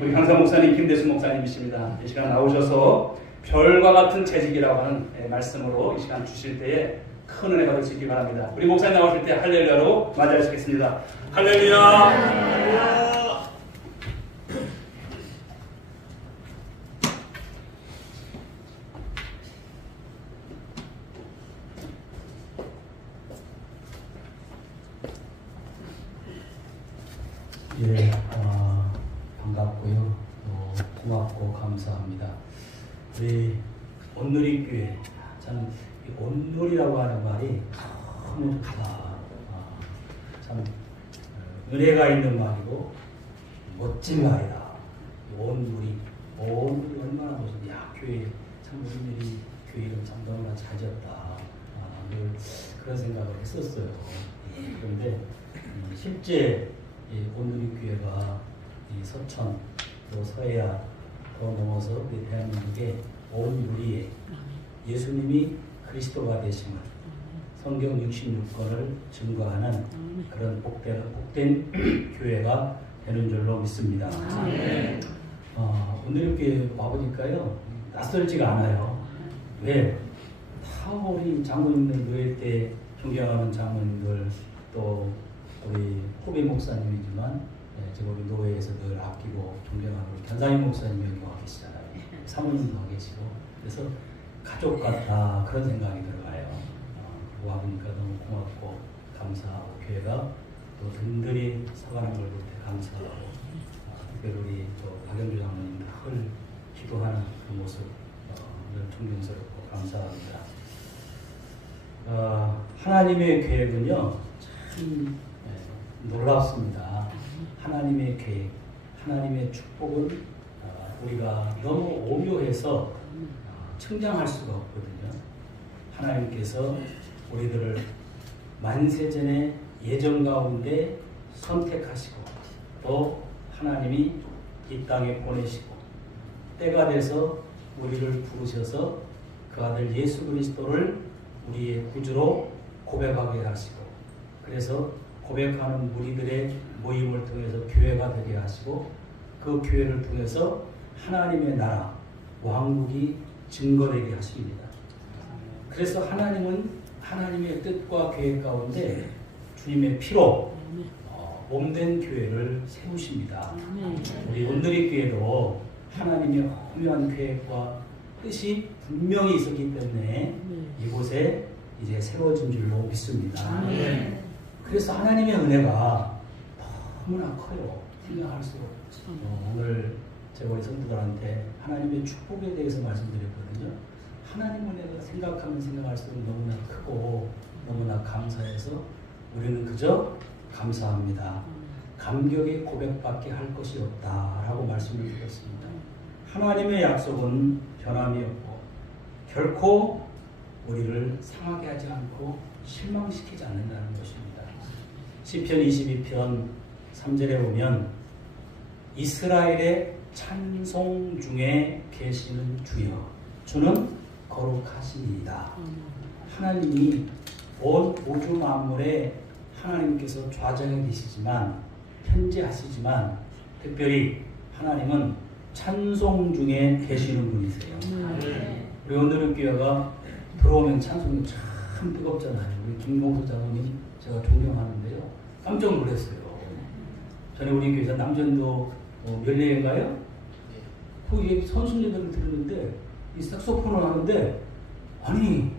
우리 강사 목사님, 김대수 목사님이십니다. 이 시간 나오셔서 별과 같은 재직이라고 하는 말씀으로 이 시간 주실 때에 큰 은혜 받을 수 있기 바랍니다. 우리 목사님 나오실 때 할렐루야로 맞이하시겠습니다. 할렐루야! 할렐루야! 예, 반갑고요. 고맙고 감사합니다. 우리 온누리교회, 참 온누리라고 하는 말이 너무 크다. 참 은혜가 있는 말이고 멋진 말이다. 온누리 얼마나 멋있냐. 야, 교회 참 우리들이 교회를 참 너무나 잘 지었다. 늘 그런 생각을 했었어요. 그런데 실제 온누리교회가 이 서천, 또 서해안, 더 넘어서 우리 대한민국의 온누리에 예수님이 그리스도가 되심을 성경 66권을 증거하는 그런 복된 교회가 되는 줄로 믿습니다. 온누리교회 와보니까요, 낯설지가 않아요. 왜? 다 우리 장로님들 노예 때 존경하는 장로님들, 또 우리 후배 목사님이지만 제가 우리 노회에서 늘 아끼고 존경하는 우리 견상인 목사님이 여기 와 계시잖아요. 사모님도 와 계시고, 그래서 가족 같다 그런 생각이 들어가요. 와 보니까 너무 고맙고 감사하고, 교회가 또 든든히 서가는 걸 볼 때 감사하고, 특별히 우리 박영주 장로님 늘 기도하는 그 모습 늘 존경스럽고 감사합니다. 하나님의 계획은요 참 놀랍습니다. 하나님의 계획, 하나님의 축복은 우리가 너무 오묘해서 측량할 수가 없거든요. 하나님께서 우리들을 만세전에 예정 가운데 선택하시고, 또 하나님이 이 땅에 보내시고, 때가 돼서 우리를 부르셔서 그 아들 예수 그리스도를 우리의 구주로 고백하게 하시고, 그래서 고백하는 무리들의 모임을 통해서 교회가 되게 하시고, 그 교회를 통해서 하나님의 나라, 왕국이 증거되게 하십니다. 그래서 하나님은 하나님의 뜻과 계획 가운데 주님의 피로 몸된 교회를 세우십니다. 우리 온누리교회도 하나님의 허묘한 계획과 뜻이 분명히 있었기 때문에 이곳에 이제 세워진 줄로 믿습니다. 그래서 하나님의 은혜가 너무나 커요. 생각할수록. 오늘 제가 우리 성도들한테 하나님의 축복에 대해서 말씀드렸거든요. 하나님 은혜가 생각하면 생각할수록 너무나 크고 너무나 감사해서 우리는 그저 감사합니다. 감격의 고백밖에 할 것이 없다라고 말씀을 드렸습니다. 하나님의 약속은 변함이 없고 결코 우리를 상하게 하지 않고 실망시키지 않는다는 것입니다. 시편 22편 3절에 보면 이스라엘의 찬송 중에 계시는 주여, 주는 거룩하시니이다. 하나님이 온 우주 만물에 하나님께서 좌정해 계시지만, 편재하시지만, 특별히 하나님은 찬송 중에 계시는 분이세요. 우리 오늘은 교회가 들어오면 찬송이 참 뜨겁잖아요. 우리 김봉수 장로님 제가 존경하는데요, 깜짝 놀랐어요. 전에 우리 교회에서 남전도 멸례인가요? 그 선순위들을 들었는데 이 색소폰을 하는데, 아니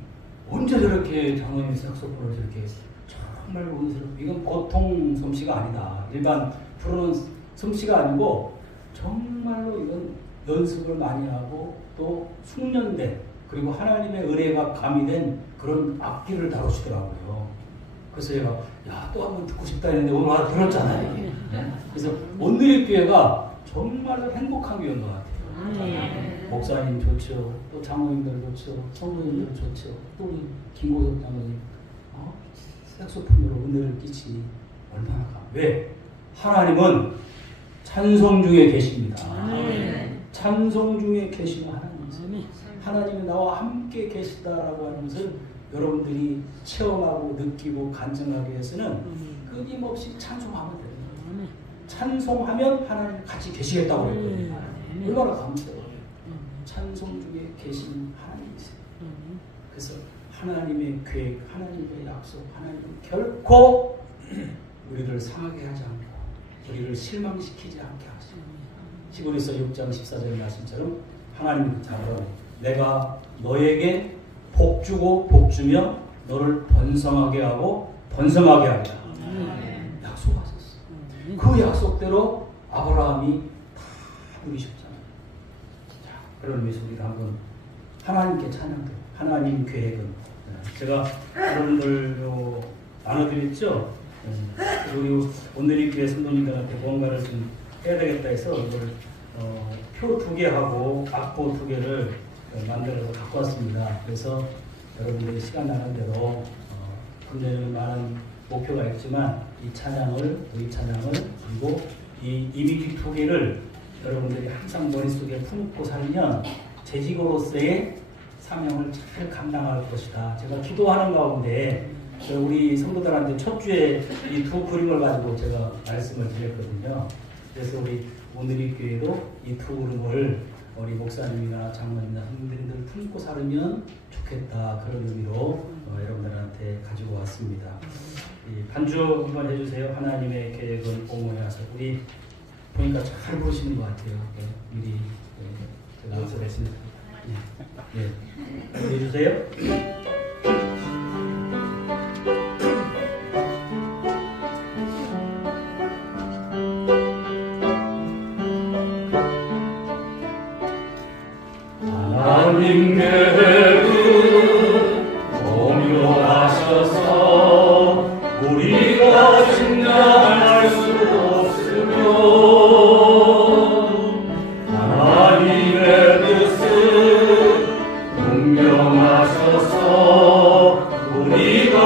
언제 저렇게 장로님이 색소폰을 저렇게 정말 은혜스럽고, 이건 보통 솜씨가 아니다. 일반 부르는 솜씨가 아니고 정말로 이건 연습을 많이 하고 또 숙련된, 그리고 하나님의 은혜가 가미된 그런 악기를 다루시더라고요. 그래서 제가 또 한번 듣고 싶다 했는데 오늘 와서 들었잖아요. 그래서 온누리교회가 정말로 행복한 교회인 것 같아요. 목사님 좋죠, 또 장로님들 좋죠, 성도님들 좋죠, 또 우리 김고석 장로님 색소폰으로 은혜를 끼치니 얼마나 왜? 하나님은 찬송 중에 계십니다. 찬송 중에 계시는 하나님, 하나님이 나와 함께 계시다라고 하는 것을 여러분들이 체험하고 느끼고 간증하기 위해서는 끊임없이 찬송하면 됩니다. 찬송하면 하나님 같이 계시겠다고 그랬거든요. 얼마나 감사해요. 찬송 중에 계신 하나님이세요. 그래서 하나님의 계획, 하나님의 약속, 하나님은 결코 우리를 상하게 하지 않고 우리를 실망시키지 않게 하시고 히브리서 6장 14절 말씀처럼 하나님은 자라고 내가 너에게 복 주고 복 주며 너를 번성하게 하고 번성하게 하리라. 약속하셨어. 그 약속대로 아브라함이 다 누리셨잖아요. 자, 그런 의미에서 우리가 한번 하나님께 찬양드려. 하나님 계획은 제가 여러분들로 나눠드렸죠. 그리고 오늘이 교회 성도님들한테 뭔가를 좀 해야 되겠다 해서 이걸 표 2개 하고 악보 2개를 만들어서 갖고 왔습니다. 그래서 여러분들이 시간 나는 대로 군대는 많은 목표가 있지만 이 찬양을 그리고 이 이미지 2개를 여러분들이 항상 머릿속에 품고 살면 재직으로서의 사명을 잘 감당할 것이다. 제가 기도하는 가운데 우리 성도들한테 첫 주에 이 2 그림을 가지고 제가 말씀을 드렸거든요. 그래서 우리 오늘의 교회도 이 2 그림을 우리 목사님이나 장로님이나 성도님들 품고 살으면 좋겠다. 그런 의미로 여러분들한테 가지고 왔습니다. 이 반주 한번 해주세요. 하나님의 계획은 공허해 하사. 우리 보니까 잘 보시는 것 같아요. 미리 제가 연습했습니다. 네. 해주세요. 하나님 계획은 공유하셔서 우리가 증명할 수 없으며 하나님의 뜻은 분명하셔서 우리가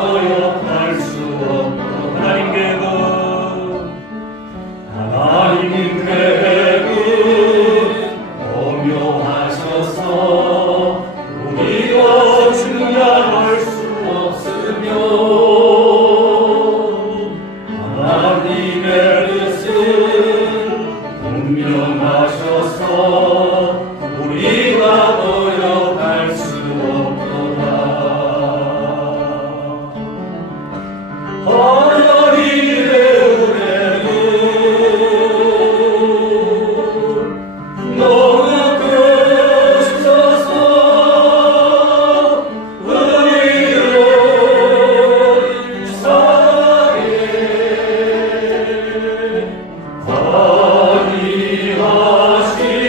거역할 수 없고 하나님 계획은 오묘하셔서 우리가 증량할 수 없으며 하나님의 뜻은 분명하셔서 우리가 거역할 수 없도다. 하나님의 은혜는 너무 크셔서 우리를 사랑해 관리하시네.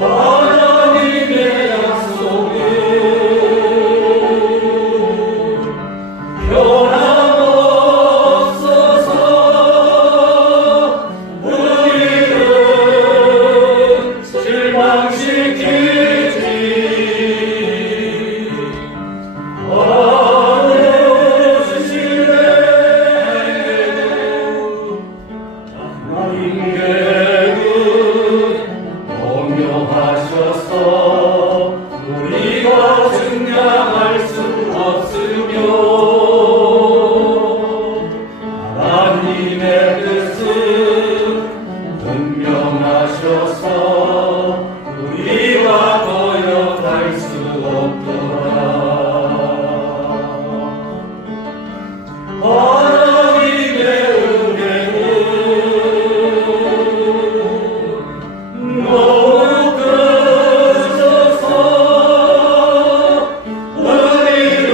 하나님의 약속은 변함없어서 우리를 실망시키지 않으시네. 하나님 계획은 오묘하셔서 우리가 증량할 수 없으며 하나님의 뜻은 분명하셔서 우리가 거역할 수 없도다. 하나님의 은혜는 너무 크셔서 우리를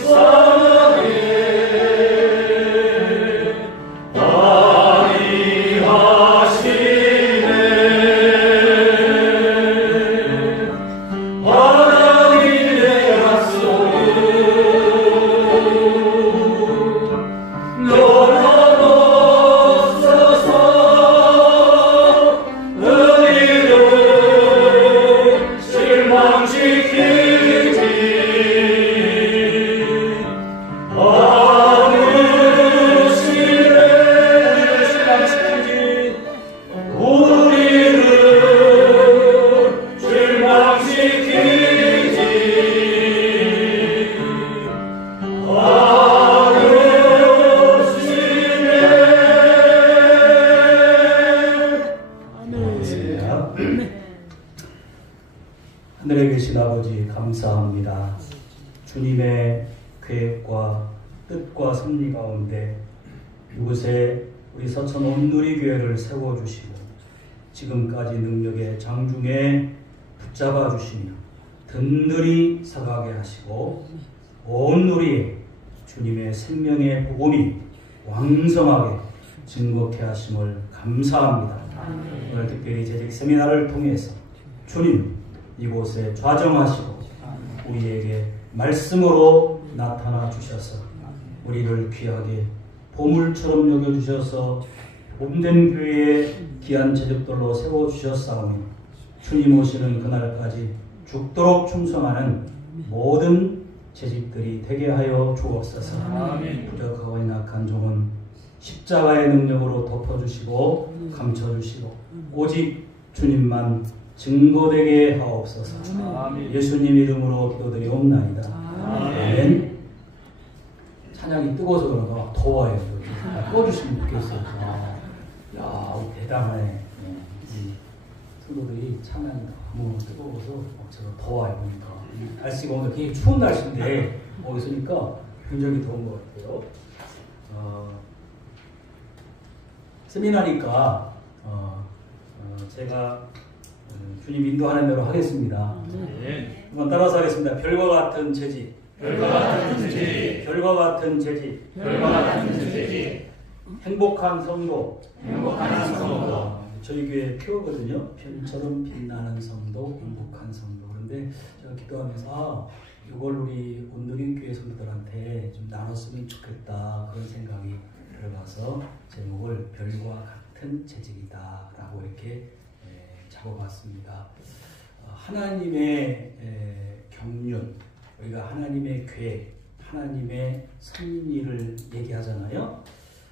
사랑해 주님의 계획과 뜻과 섭리 가운데 이곳에 우리 서천 온누리교회를 세워주시고 지금까지 능력의 장중에 붙잡아 주시며 든든히 서가게 하시고 온 누리에 주님의 생명의 복음이 왕성하게 증거케 하심을 감사합니다. 오늘 특별히 재직 세미나를 통해서 주님 이곳에 좌정하시고 우리에게 말씀으로 나타나 주셔서 우리를 귀하게 보물처럼 여겨주셔서 몸된 교회에 귀한 제적들로 세워주셨사오니 주님 오시는 그날까지 죽도록 충성하는 모든 재직들이 되게 하여 주옵소서. 부족하고 연약한 종은 십자가의 능력으로 덮어주시고 감춰주시고 오직 주님만 증거되게 하옵소서. 예수님 이름으로 기도드리옵나이다. 아멘. 찬양이 뜨거워서 그런가 더워요. 꺼주시면 좋겠어요. 야, 대단하네. 이 성도들이 찬양이 너무 뜨거워서 제가 더워요. 보니까 날씨가 오늘 굉장히 추운 날씨인데 있으니까 굉장히 더운 것 같아요. 세미나니까 제가 주님 인도하는 대로 하겠습니다. 한번 따라서 하겠습니다. 별과 같은 재직, 별과 같은 재직, 별과 같은 재직, 별과 같은 재직. 행복한 성도, 행복한 성도. 저희 교회 표거든요. 별처럼 빛나는 성도, 행복한 성도. 그런데 제가 기도하면서 이걸 우리 온누리교회 성도들한테 좀 나눴으면 좋겠다 그런 생각이 들어가서 제목을 별과 같은 재직이다라고 이렇게 잡아봤습니다. 하나님의 경륜, 우리가 하나님의 계획, 하나님의 섭리를 얘기하잖아요.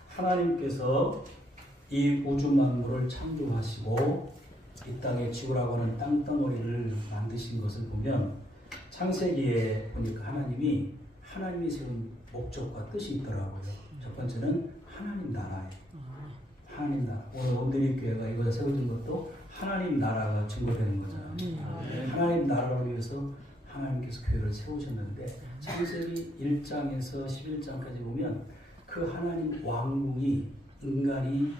하나님께서 이 우주 만물을 창조하시고 이 땅에 지구라고 하는 땅덩어리를 만드신 것을 보면 창세기에 보니까 하나님이 세운 목적과 뜻이 있더라고요. 첫 번째는 하나님 나라예요. 하나님 나라. 오늘 온누리교회가 이것을 세워진 것도 하나님 나라가 증거되는 거잖아요. 하나님 나라를 위해서 하나님께서 교회를 세우셨는데 창세기 1장에서 11장까지 보면 그 하나님 왕궁이 인간이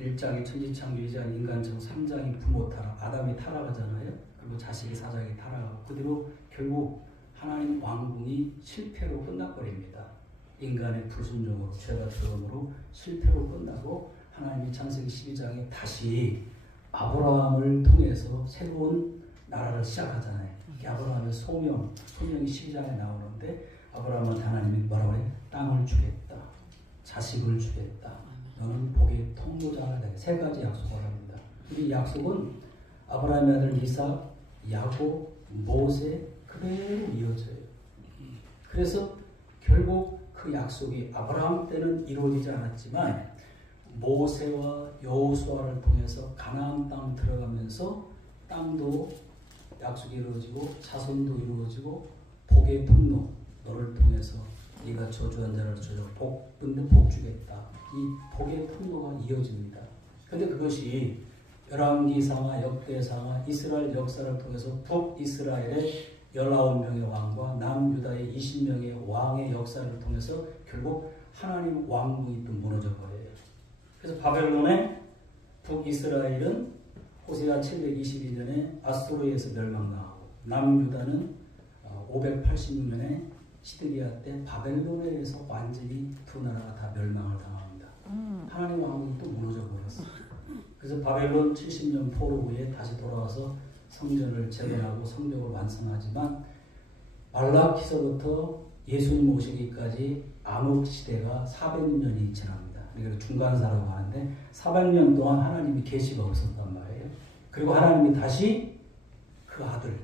1장이 천지창조, 2장이 인간창조, 3장이 부모 타락, 아담이 타락하잖아요. 그리고 자식이 사장이 타락하고 그대로 결국 하나님 왕궁이 실패로 끝나버립니다. 인간의 불순종으로 죄가 들어옴으로 실패로 끝나고 하나님이 창세기 12장에 다시 아브라함을 통해서 새로운 나라를 시작하잖아요. 아브라함의 소명이 12장에 나오는데 아브라함한테 하나님이 뭐라고 해요? 땅을 주겠다. 자식을 주겠다. 너는 복의 통로자가 되겠다. 세 가지 약속을 합니다. 이 약속은 아브라함의 아들 이삭, 야곱, 모세 그대로 이어져요. 그래서 결국 그 약속이 아브라함 때는 이루어지지 않았지만 모세와 여호수아를 통해서 가나안 땅 들어가면서 땅도 약속이 이루어지고 자손도 이루어지고 복의 통로 너를 통해서 네가 저주한 자를 저주 복 주겠다. 이 복의 통로가 이어집니다. 그런데 그것이 열왕기상하 역대상하 이스라엘 역사를 통해서 북이스라엘의 19명의 왕과 남유다의 20명의 왕의 역사를 통해서 결국 하나님 왕궁이 또 무너져 버려요. 그래서 바벨론의 북이스라엘은 호세아 722년에 아수르에서 멸망당하고 남유다는 586년에 시드기야 때 바벨론에 의해서 완전히 두 나라가 다 멸망을 당합니다. 하나님 왕국이 또 무너져 버렸어요. 그래서 바벨론 70년 포로 후에 다시 돌아와서 성전을 재건하고 성벽을 완성하지만 말라기서부터 예수님 오시기까지 암흑 시대가 400년이 지납니다. 이걸 중간사라고 하는데 400년 동안 하나님이 계시가 없었단 말이에요. 그리고 하나님이 다시 그 아들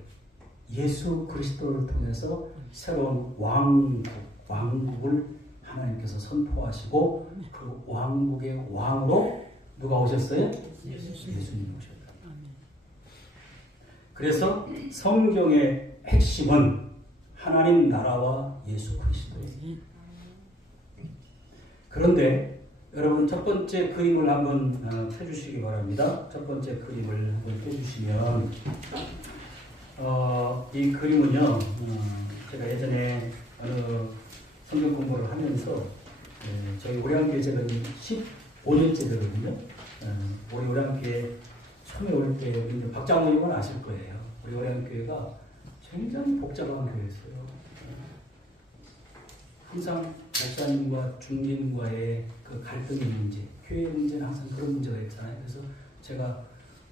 예수 그리스도를 통해서 새로운 왕국을 하나님께서 선포하시고 그 왕국의 왕으로 누가 오셨어요? 예수님 오셨다. 그래서 성경의 핵심은 하나님 나라와 예수 그리스도예요. 그런데 여러분 첫 번째 그림을 한번 펴주시기 바랍니다. 첫 번째 그림을 한번 펴주시면 이 그림은요 제가 예전에 어느 성경 공부를 하면서 저희 오량교회 제가 15년째 되거든요. 우리 오량교회 처음에 올 때 우리 박장모님은 아실 거예요. 우리 오량교회가 굉장히 복잡한 교회였어요. 항상 목사님과 중진과의 그 갈등의 문제, 교회 문제는 항상 그런 문제가 있잖아요. 그래서 제가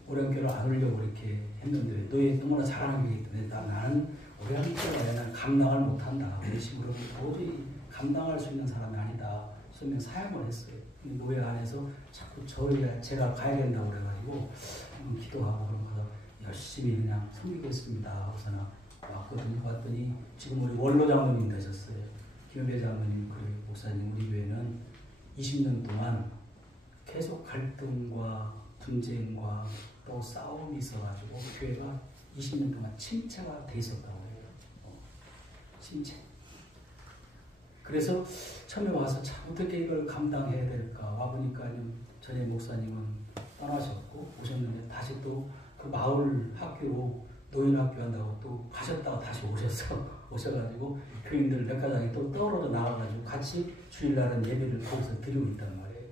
오량교회를 안 오려고 이렇게 했는데 너희 너무나 잘하는 게 있던데 나는 오량교회에 나는 감당을 못한다. 우리 식으로 도저히 감당할 수 있는 사람이 아니다. 그래서 사양을 했어요. 노예 안에서 자꾸 저를 제가 가야 된다고 그래가지고 기도하고 그런 거 열심히 그냥 섬기겠습니다. 그래서 왔거든요. 왔더니 지금 우리 원로 장로님 되셨어요. 김현배 장로님 그리고 목사님 우리 교회는 20년 동안 계속 갈등과 분쟁과 또 싸움이 있어가지고 교회가 20년 동안 침체가 돼 있었다고 해요. 침체. 그래서 처음에 와서 참 어떻게 이걸 감당해야 될까 와보니까요. 전에 목사님은 떠나셨고 오셨는데 다시 또 그 마을 학교로 노인학교 한다고 또 가셨다가 다시 오셔가지고 교인들 몇 가장이 또 떨어져 나와가지고 같이 주일날은 예배를 거기서 드리고 있단 말이에요.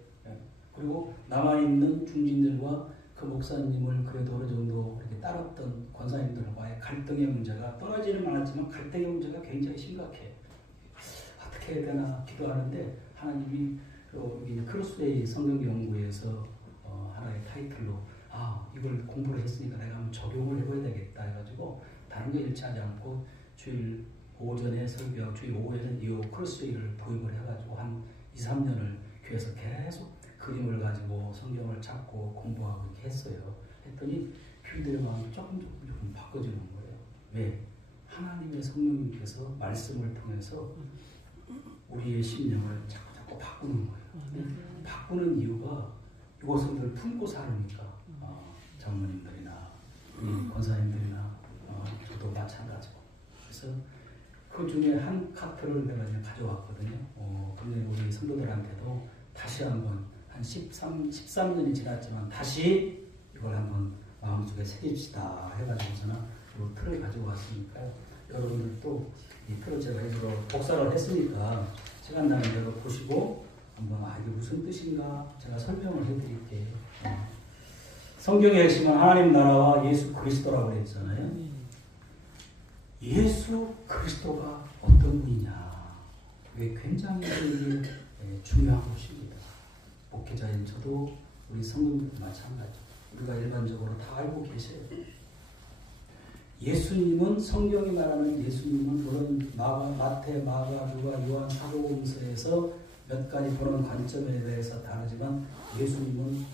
그리고 남아있는 중진들과 그 목사님을 그래도 어느 정도 이렇게 따랐던 권사님들과의 갈등의 문제가 떠나지는 않았지만 갈등의 문제가 굉장히 심각해요. 어떻게 해야 되나 기도하는데 하나님이 여기 크로스웨이 성경연구에서 하나의 타이틀로 이걸 공부를 했으니까 내가 한번 적용을 해봐야 되겠다 해가지고 다른 거 일치하지 않고 주일 오전에 설교하고 주일 오후에는 이 크로스웨이를 도입을 해가지고 한 2, 3년을 교회에서 계속 그림을 가지고 성경을 찾고 공부하고 이렇게 했어요. 했더니 교인들의 마음이 조금 바꿔지는 거예요. 왜? 하나님의 성령님께서 말씀을 통해서 우리의 심령을 자꾸 바꾸는 거예요. 바꾸는 이유가 이것을 품고 살으니까 장로님들이나 권사님들이나 저도 마찬가지고 그래서 그 중에 한 카트를 내가 그냥 가져왔거든요. 근데 우리 성도들한테도 다시 한번 한 13년이 지났지만 다시 이걸 한번 마음속에 새깁시다 해가지고서는 이 틀을 가지고 왔으니까요. 여러분들도 이 틀을 제가 일부러 복사를 했으니까 시간 나는 대로 보시고 한번 이게 무슨 뜻인가 제가 설명을 해드릴게요. 성경의 핵심은 하나님 나라와 예수 그리스도라고 했잖아요. 예수 그리스도가 어떤 분이냐 이게 굉장히 중요한 것입니다. 목회자인 저도 우리 성도님도 마찬가지 우리가 일반적으로 다 알고 계세요. 예수님은 성경이 말하는 예수님은 물론 마태, 마가, 누가, 요한 사도행서에서 몇 가지 보는 관점에 대해서 다르지만 예수님은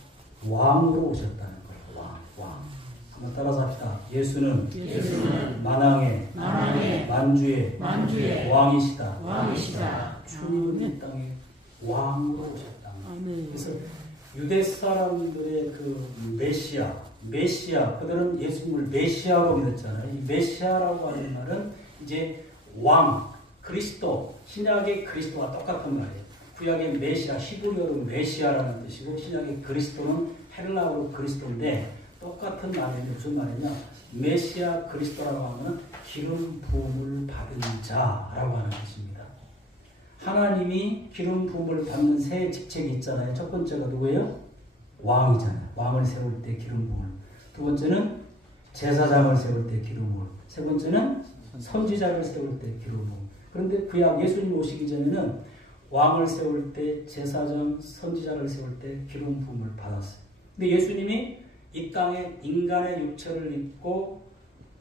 왕으로 오셨다는 거예요. 왕. 한번 따라서 합시다. 예수는 만왕의 만주의 왕이시다. 주님은 이 땅에 왕으로 오셨다. 그래서 유대 사람들의 그 메시아 그들은 예수님을 메시아로 믿었잖아요. 이 메시아라고 하는 말은 이제 왕, 그리스도, 신약의 그리스도와 똑같은 말이에요. 구약의 메시아, 히브리어로 메시아라는 뜻이고 신약의 그리스도는 헬라어로 그리스도인데 똑같은 말이에요. 무슨 말이냐? 메시아 그리스도라고 하면 기름 부음을 받은 자라고 하는 것입니다. 하나님이 기름 부음을 받는 세 직책이 있잖아요. 첫 번째가 누구예요? 왕이잖아요. 왕을 세울 때 기름 부음을. 두 번째는 제사장을 세울 때 기름 부음. 세 번째는 선지자를 세울 때 기름 부음. 그런데 구약 예수님 오시기 전에는 왕을 세울 때, 제사장, 선지자를 세울 때 기름 부음을 받았어요. 근데 예수님이 이 땅에 인간의 육체를 입고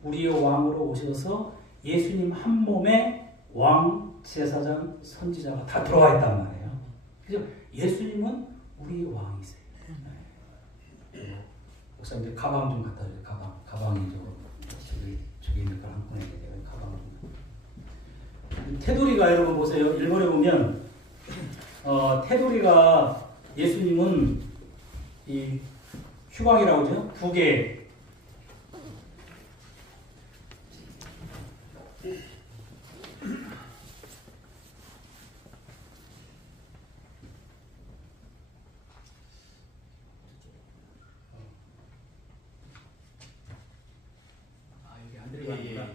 우리의 왕으로 오셔서 예수님 한 몸에 왕, 제사장, 선지자가 다 들어와 있단 말이에요. 그래서 예수님은 우리의 왕이세요. 목사님들 가방 좀 갖다 줘요. 가방이 저기 있는 걸 한 번에 가방 좀. 테두리가 여러분 보세요. 일본에 보면 테두리가 예수님은 이 휴방이라고 하죠. 두 개. 이게 안 들어가니까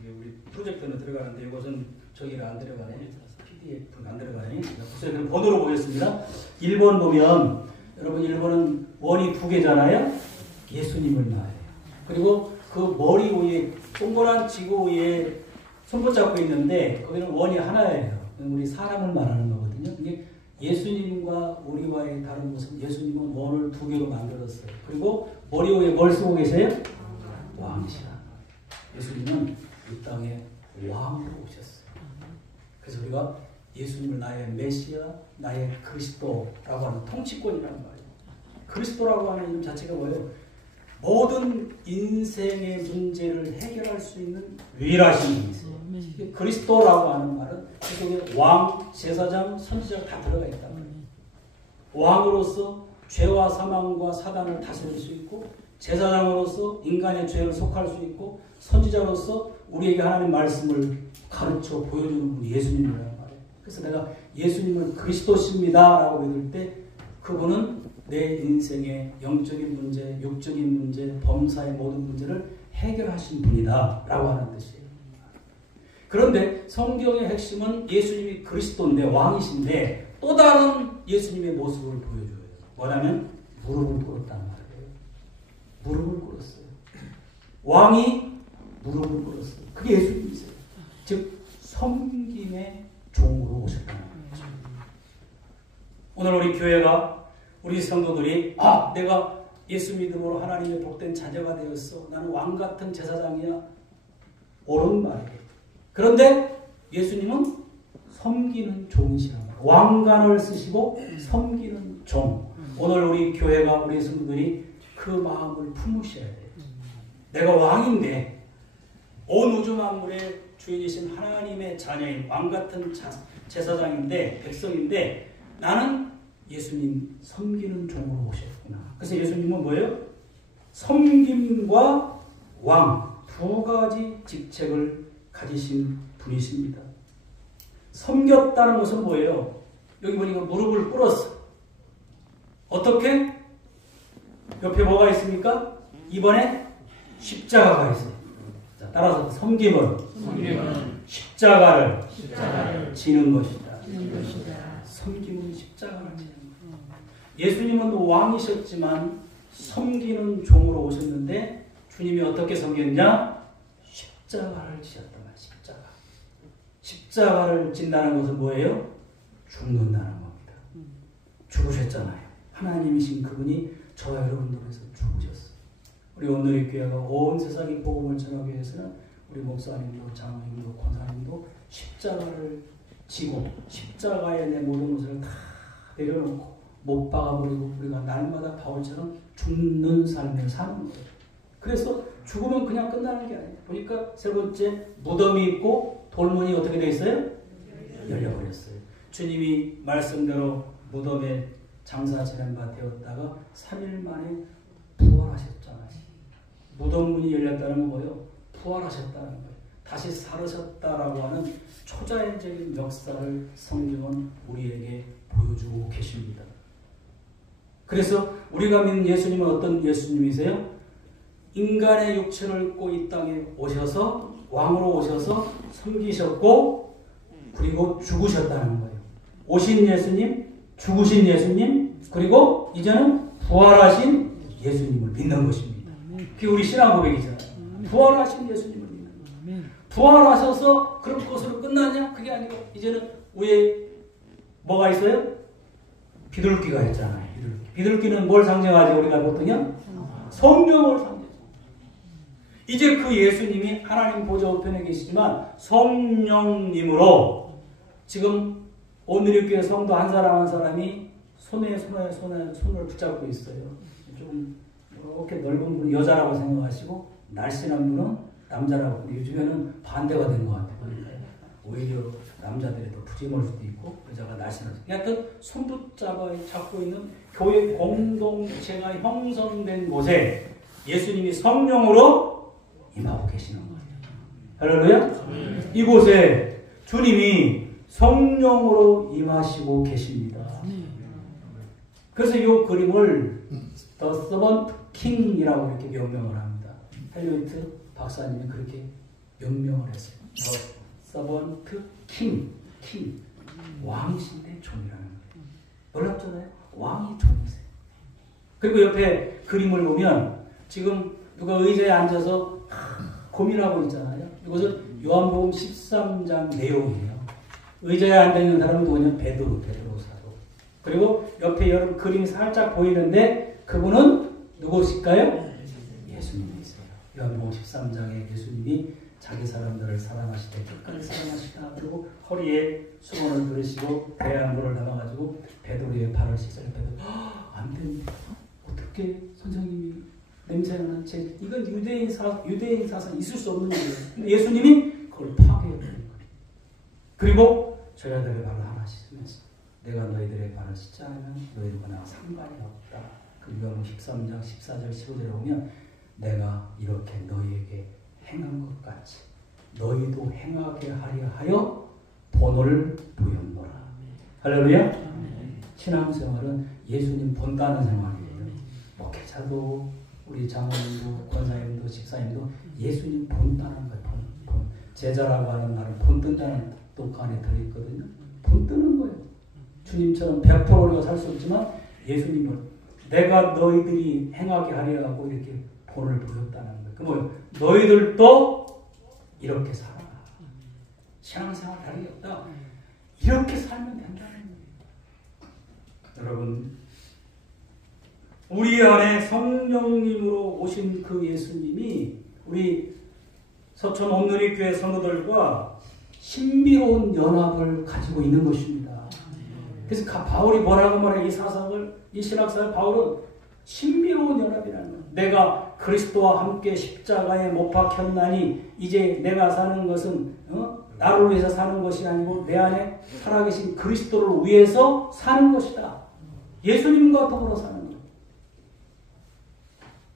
이게 우리 프로젝터는 들어가. 들어가는데 이것은 저기가 안 들어가네. PDF가 안 들어가네. 보세요. 그럼 번호로 보겠습니다. 1번 보면 여러분 1번은 원이 두 개잖아요. 예수님을 낳아요. 그리고 그 머리 위에 동그란 지구 위에 손붙잡고 있는데 거기는 원이 하나예요. 우리 사람을 말하는 거거든요. 이게 예수님과 우리와의 다른 모습, 예수님은 원을 두 개로 만들었어요. 그리고 머리 위에 뭘 쓰고 계세요? 왕이시라. 예수님은 이 땅에 왕으로 오셨어요. 그래서 우리가 예수님을 나의 메시아, 나의 그리스도라고 하는 통치권이라는 말이에요. 그리스도라고 하는 이름 자체가 뭐예요? 모든 인생의 문제를 해결할 수 있는 유일하신 분이세요. 그리스도라고 하는 말은 그중에 왕, 제사장, 선지자가 다 들어가 있단 말이에요. 왕으로서 죄와 사망과 사단을 다스릴 수 있고, 제사장으로서 인간의 죄를 속할 수 있고, 선지자로서 우리에게 하나님의 말씀을 가르쳐 보여주는 분이 예수님이라는 말이에요. 그래서 내가 예수님을 그리스도십니다 라고 믿을 때 그분은 내 인생의 영적인 문제, 육적인 문제, 범사의 모든 문제를 해결하신 분이다 라고 하는 뜻이에요. 그런데 성경의 핵심은 예수님이 그리스도인데 왕이신데 또 다른 예수님의 모습을 보여줘요. 뭐냐면 무릎을 꿇었다는 말이에요. 무릎을 꿇었어요. 왕이 무릎을 꿇었어요. 그게 예수님이세요. 즉 섬김의 종으로 오셨다는 거죠. 오늘 우리 교회가 우리 성도들이 내가 예수 믿음으로 하나님의 복된 자녀가 되었어. 나는 왕같은 제사장이야. 옳은 말이에요. 그런데 예수님은 섬기는 종이시란 말이에요. 왕관을 쓰시고 섬기는 종. 오늘 우리 교회가 우리 성도들이 그 마음을 품으셔야 돼요. 내가 왕인데 온 우주 만물의 주인이신 하나님의 자녀인 왕같은 제사장인데 백성인데 나는 예수님 섬기는 종으로 오셨구나. 그래서 예수님은 뭐예요? 섬김과 왕 두 가지 직책을 가지신 분이십니다. 섬겼다는 것은 뭐예요? 여기 보니까 무릎을 꿇었어. 어떻게? 옆에 뭐가 있습니까? 이번에 십자가가 있어요. 자, 따라서 섬김은 십자가를 지는 것이다. 섬김은 십자가를 지는 것이다. 예수님은 왕이셨지만 섬기는 종으로 오셨는데 주님이 어떻게 섬겼냐? 십자가를 지셨단 말이에요. 십자가를 진다는 것은 뭐예요? 죽는다는 겁니다. 죽으셨잖아요. 하나님이신 그분이 저와 여러분들을 위해서 죽으셨어요. 우리 오늘의 교회가 온 세상의 복음을 전하기 위해서는 우리 목사님도 장로님도 권사님도 십자가를 지고 십자가에 내 모든 것을 다 내려놓고 못 박아버리고 우리가 날마다 바울처럼 죽는 삶을 사는 거예요. 그래서 죽으면 그냥 끝나는 게 아니에요. 보니까 세 번째 무덤이 있고 돌문이 어떻게 되어 있어요? 열려버렸어요. 주님이 말씀대로 무덤에 장사 지낸 바 되었다가 3일 만에 부활하셨잖아요. 무덤 문이 열렸다는 건 뭐예요? 부활하셨다는 거예요. 다시 살으셨다라고 하는 초자연적인 역사를 성경은 우리에게 보여주고 계십니다. 그래서 우리가 믿는 예수님은 어떤 예수님이세요? 인간의 육체를 입고 이 땅에 오셔서 왕으로 오셔서 섬기셨고 그리고 죽으셨다는 거예요. 오신 예수님, 죽으신 예수님, 그리고 이제는 부활하신 예수님을 믿는 것입니다. 그게 우리 신앙 고백이잖아요. 부활하신 예수님을 믿는 거예요. 부활하셔서 그런 것으로 끝나냐? 그게 아니고 이제는 위에 뭐가 있어요? 비둘기가 있잖아요. 비둘기는 뭘 상징하죠? 우리가 보통요? 성령을 상징해요. 이제 그 예수님이 하나님 보좌 우편에 계시지만 성령님으로 지금 오늘의 교회 성도 한 사람 한 사람이 손을 붙잡고 있어요. 좀 이렇게 넓은 분은 여자라고 생각하시고 날씬한 분은 남자라고. 요즘에는 반대가 된 것 같아요. 오히려 남자들이 더 부지런할 수도 있고 여자가 날씬할 수도 있고. 하여튼 손 붙잡고 있는 교회 공동체가 형성된 곳에 예수님이 성령으로 임하고 계시는 거예요. 할렐루야? 이곳에 주님이 성령으로 임하시고 계십니다. 그래서 이 그림을 The Servant King이라고 이렇게 명명을 합니다. 헬리웨이트 박사님이 그렇게 명명을 했어요. The 서번트 킹. 왕이신데 종이라는 거예요. 놀랍잖아요. 왕이 종이세요. 그리고 옆에 그림을 보면 지금 누가 의자에 앉아서 고민하고 있잖아요. 이것은 요한복음 13장 내용이에요. 의자에 앉아있는 사람은 누구냐? 베드로 사도. 그리고 옆에 여러분 그림이 살짝 보이는데 그분은 누구실까요? 예수님이세요. 요한복음 13장에 예수님이 자기 사람들을 사랑하시되 끝까지 사랑하시다. 그리고 허리에 수건을 두르시고 배에 물을 담아가지고 베드로의 발을 씻어요. 베드로 안 됩니다. 어떻게 선생님이 냄새나는 제 이건 유대인 사상 있을 수 없는 일이에요. 근데 예수님이 그걸 파괴해버린 거예요. 그리고 저희들의 발을 하나 씻으면서 내가 너희들의 발을 씻지 않으면 너희들과 나와 상관이 없다. 그리고 13장 14절 15절에 보면 내가 이렇게 너희에게 행한 것 같이 너희도 행하게 하려 하여 본을 보였노라. 할렐루야. 신앙생활은 예수님 본 따는 생활이에요. 목회자도 우리 장로님도 권사님도 집사님도 예수님 본 따는 거예요. 본. 제자라고 하는 말은 본 뜬다는 독 안에 들어있거든요. 본 뜨는 거예요. 주님처럼 100% 우리가 살 수 없지만 예수님은 내가 너희들이 행하게 하려 하고 이렇게 본을 보였다는 거예요. 그 뭐예요? 너희들도 이렇게 살아. 신앙생활 다름이 없다. 이렇게 살면 된다는 거예요. 여러분, 우리 안에 성령님으로 오신 그 예수님이 우리 서천 온누리교회 성도들과 신비로운 연합을 가지고 있는 것입니다. 그래서 바울이 뭐라고 말해? 이 신학사를 바울은 신비로운 연합이라는 거예요. 내가 그리스도와 함께 십자가에 못 박혔나니 이제 내가 사는 것은 나를 위해서 사는 것이 아니고 내 안에 살아계신 그리스도를 위해서 사는 것이다. 예수님과 더불어 사는 것.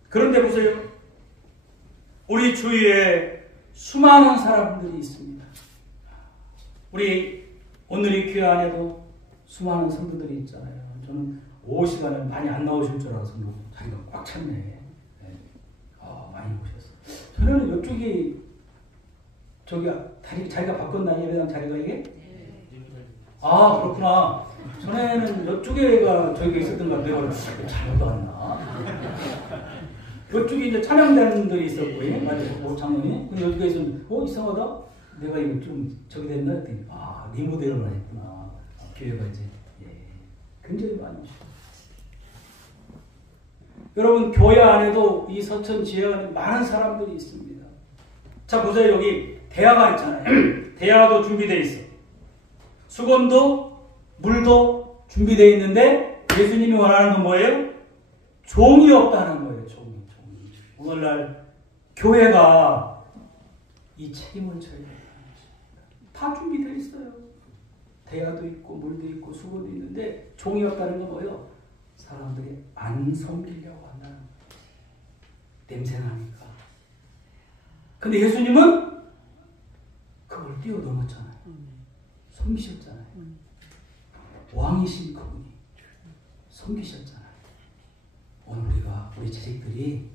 그런데 보세요. 우리 주위에 수많은 사람들이 있습니다. 우리 오늘의 교회 안에도 수많은 성도들이 있잖아요. 저는 오후 시간에 많이 안 나오실 줄 알아서 자기가 꽉 찼네. 네. 많이 오셨어. 전에는 이쪽이 자기가 바꿨나요? 예배당 자리가 이게? 그렇구나. 전에는 이쪽에가 저희가 있었던 것 같아요. 잘못 왔나? 이쪽에 이제 찬양단들이 있었고요. 맞아요. 장로님. 근데 여기에서는 이상하다. 내가 이거 좀 저기 됐나 했더니 리모델만 했구나. 교회가 이제 굉장히 많이 오시고. 여러분 교회 안에도 이 서천 지역 안에 많은 사람들이 있습니다. 자 보세요. 여기 대야가 있잖아요. 대야도 준비되어 있어. 수건도 물도 준비되어 있는데 예수님이 원하는 건 뭐예요? 종이 없다는 거예요. 종이. 오늘날 교회가 이 책임을 져야 된다는 것입니다. 다 준비되어 있어요. 대야도 있고 물도 있고 수건도 있는데 종이 없다는 건 뭐예요? 사람들이 안 섬기려고 한다는 거예요. 냄새나니까. 근데 예수님은 그걸 뛰어넘었잖아요. 섬기셨잖아요. 왕이신 그분이 섬기셨잖아요. 오늘 우리 자식들이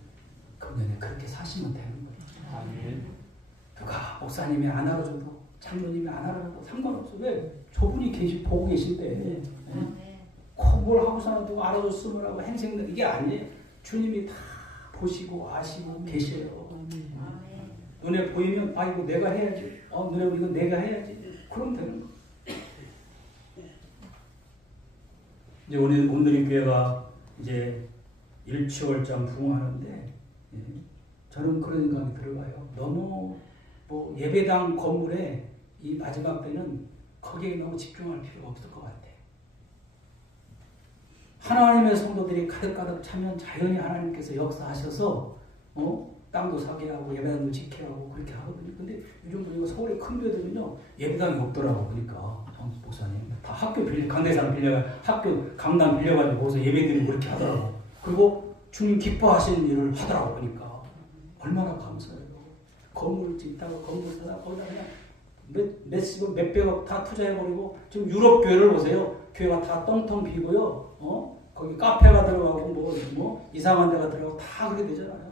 금년에 그렇게 사시면 되는 거예요. 아멘. 누가 목사님이 안 알아줘도 장로님이 안 알아줘도 상관없어. 왜? 저분이 보고 계신데 뭘 하고 사는다고 알아줬으면 하고 행생들 이게 아니에요. 주님이 다 보시고 아시고 계셔요. 눈에 보이면 이거 내가 해야지. 눈에 보이면 이건 내가 해야지. 그럼 되는 거. 이제 오늘의 교회가 이제 일취월장 부흥하는데 저는 그런 생각이 들어가요. 너무 예배당 건물에 이 마지막 때는 거기에 너무 집중할 필요가 없을 것 같아요. 하나님의 성도들이 가득가득 차면 자연히 하나님께서 역사하셔서 땅도 사게 하고 예배당도 짓게 하고 그렇게 하거든요. 근데 요즘 보니까 서울의 큰 교회들은요 예배당이 없더라고. 그러니까 목사님 다 학교 강대상 학교 강당 빌려가지고 거기서 예배드리고 그렇게 하더라고. 그리고 주님 기뻐하시는 일을 하더라고. 그러니까 얼마나 감사해요. 건물을 짓다가 건물 사다가 거기다 그냥 몇백억 다 투자해버리고 지금 유럽 교회를 보세요. 교회가 다 똥텅 비고요. 거기 카페가 들어가고 뭐 이상한 데가 들어가고 다 그렇게 되잖아요.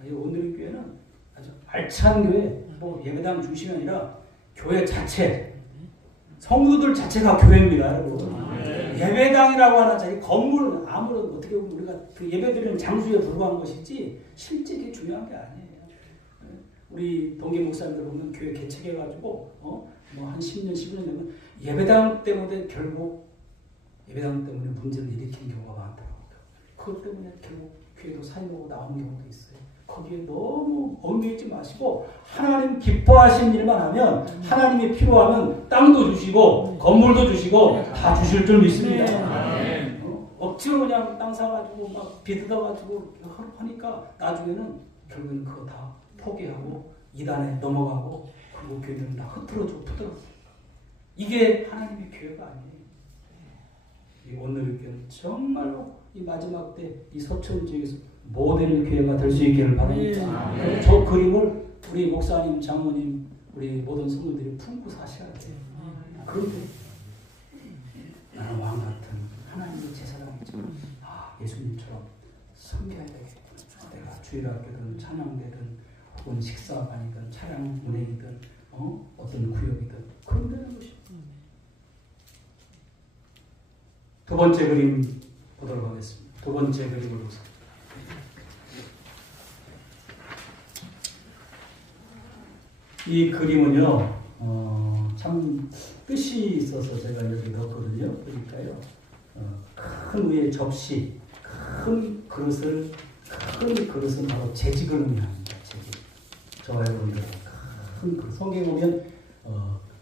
오늘의 교회는 아주 알찬 교회, 뭐 예배당 중심이 아니라 교회 자체, 성도들 자체가 교회입니다, 여러분. 예배당이라고 하는 자리 건물 아무런 어떻게 보면 우리가 그 예배드리는 장소에 불과한 것이지 실제 그게 중요한 게 아니에요. 우리 동계 목사님들 보면 교회 개척해가지고 뭐 한 10년, 15년 되면 예배당 때문에 결국 예배당 때문에 문제를 일으키는 경우가 많더라고요. 그것 때문에 결국 교회도 사임하고 나오는 경우도 있어요. 거기에 너무 얽매이지 마시고 하나님 기뻐하시는 일만 하면 하나님이 필요하면 땅도 주시고 건물도 주시고 다 주실 줄 믿습니다. 억지로 그냥 땅 사가지고 막 빚어가지고 하니까 나중에는 결국은 그거 다 포기하고 이단에 넘어가고 그리고 교회들은 다 흐트러져 푸들어져. 이게 하나님의 교회가 아니에요. 이 오늘의 교회는 정말로 이 마지막 때 이 서천 지역에서 모델 교회가 될 수 있기를 바랍니다. 저 그림을 우리 목사님, 장모님, 우리 모든 성도들이 품고 사셔야 돼요. 그런데 나는 왕 같은 하나님의 제사장이죠. 예수님처럼 섬겨야 되겠구나. 내가 주일학교든 찬양대든 혹은 식사반이든 차량 운행이든 어떤 구역이든 그런 데는 것이. 두 번째 그림 보도록 하겠습니다. 두 번째 그림을 보세요. 이 그림은요, 참 뜻이 있어서 제가 여기 넣었거든요. 그러니까요, 큰 위에 접시, 큰 그릇은 바로 재직을 의미합니다. 재직. 저와 여러분들 큰 그릇. 성경에 보면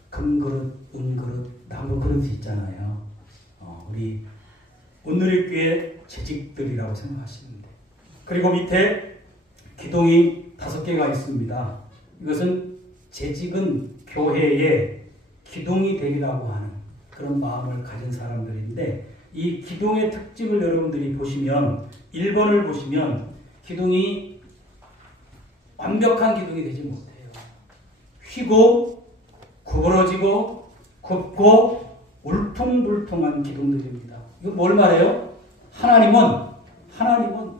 금그릇, 은그릇, 나무 그릇이 있잖아요. 우리 오늘의 교회 재직들이라고 생각하시면 돼요. 그리고 밑에 기둥이 5개가 있습니다. 이것은 재직은 교회의 기둥이 되리라고 하는 그런 마음을 가진 사람들인데 이 기둥의 특징을 여러분들이 보시면 1번을 보시면 기둥이 완벽한 기둥이 되지 못해요. 휘고 구부러지고 굽고 울퉁불퉁한 기둥들입니다. 이거 뭘 말해요? 하나님은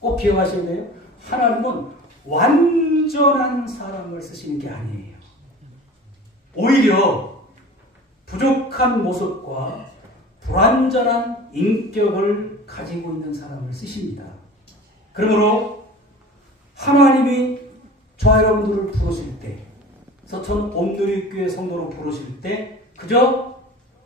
꼭 기억하셔야 돼요. 하나님은 완전한 사람을 쓰시는 게 아니에요. 오히려 부족한 모습과 불완전한 인격을 가지고 있는 사람을 쓰십니다. 그러므로 하나님이 저와 여러분들을 부르실 때, 서천 옴누리교회 성도로 부르실 때 그저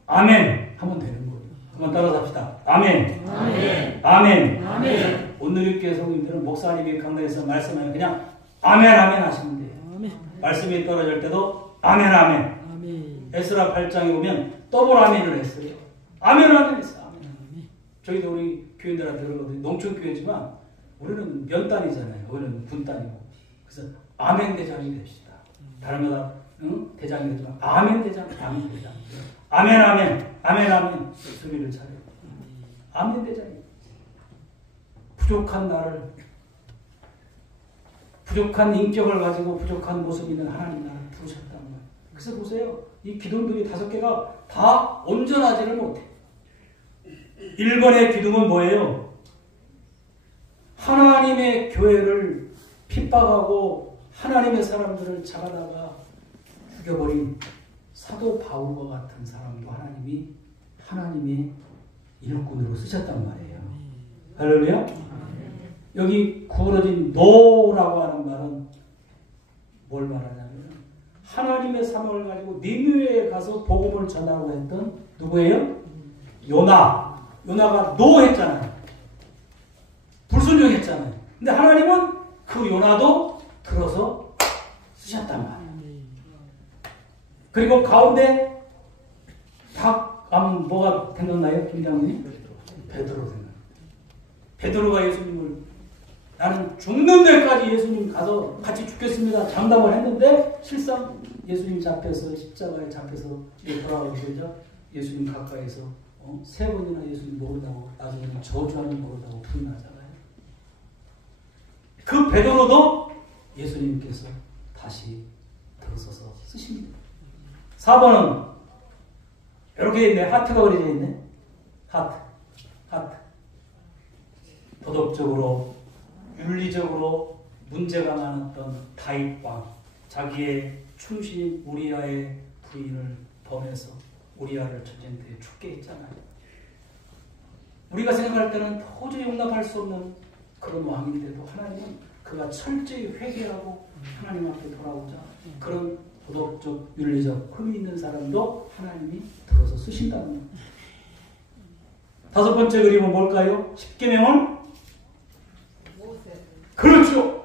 아멘 하면 되는 거예요. 한번 따라서 합시다. 아멘. 아멘. 아멘. 아멘. 옴누리교회 성도님들은 목사님이 강단에서 말씀하면 그냥 아멘 아멘 하시면 돼요. 아멘. 말씀이 떨어질 때도 아멘 아멘. 아멘. 에스라 8장에 보면 더블 아멘을 했어요. 아멘 아멘 했어요. 아멘. 아멘. 저희도 우리 교인들한테 그러거든요. 농촌교회지만 우리는 면단이잖아요. 우리는 군단이고. 그래서 아멘 대장이 됩시다. 다른 거다 대장이 되지만 아멘 대장, 아멘 대장. 아멘 아멘, 아멘 아멘 소리를 차려요. 아멘 대장이. 부족한 나를, 부족한 인격을 가지고 부족한 모습이 있는 하나님 나를 부르셨단 말이에요. 그래서 보세요. 이 기둥들이 5개가 다 온전하지를 못해. 1번의 기둥은 뭐예요? 하나님의 교회를 핍박하고 하나님의 사람들을 잡아다가 죽여버린 사도 바울과 같은 사람도 하나님이 하나님의 일꾼으로 쓰셨단 말이에요. 할렐루야? 여기 구부러진 노라고 하는 말은 뭘 말하냐면 하나님의 사명을 가지고 니느웨에 가서 복음을 전하고 했던 누구예요? 요나. 요나가 노 했잖아요. 불순종했잖아요. 근데 하나님은 그 요나도 들어서 쓰셨단 말이에요. 그리고 가운데 뭐가 생각나요? 김장님? 베드로 생각. 베드로가 예수님을 나는 죽는 데까지 예수님 가서 같이 죽겠습니다. 장담을 했는데 실상 예수님 잡혀서 십자가에 잡혀서 돌아오게 되죠. 예수님 가까이서 3번이나 예수님 모른다고 나중에는 저주하는 모른다고 분나잖아요. 그 베드로도 예수님께서 다시 들어서서 쓰십니다. 4번은 이렇게 있네. 하트가 그려져 있네. 하트. 도덕적으로, 윤리적으로, 문제가 많았던 다윗 왕, 자기의 충신인 우리아의 부인을 범해서 우리아를 전쟁터에 죽게 했잖아요. 우리가 생각할 때는 도저히 용납할 수 없는 그런 왕인데도 하나님은 그가 철저히 회개하고 하나님 앞에 돌아오자 그런 도덕적, 윤리적 흠이 있는 사람도 하나님이 들어서 쓰신다는 거예요. 다섯 번째 그림은 뭘까요? 십계명은? 모세. 그렇죠.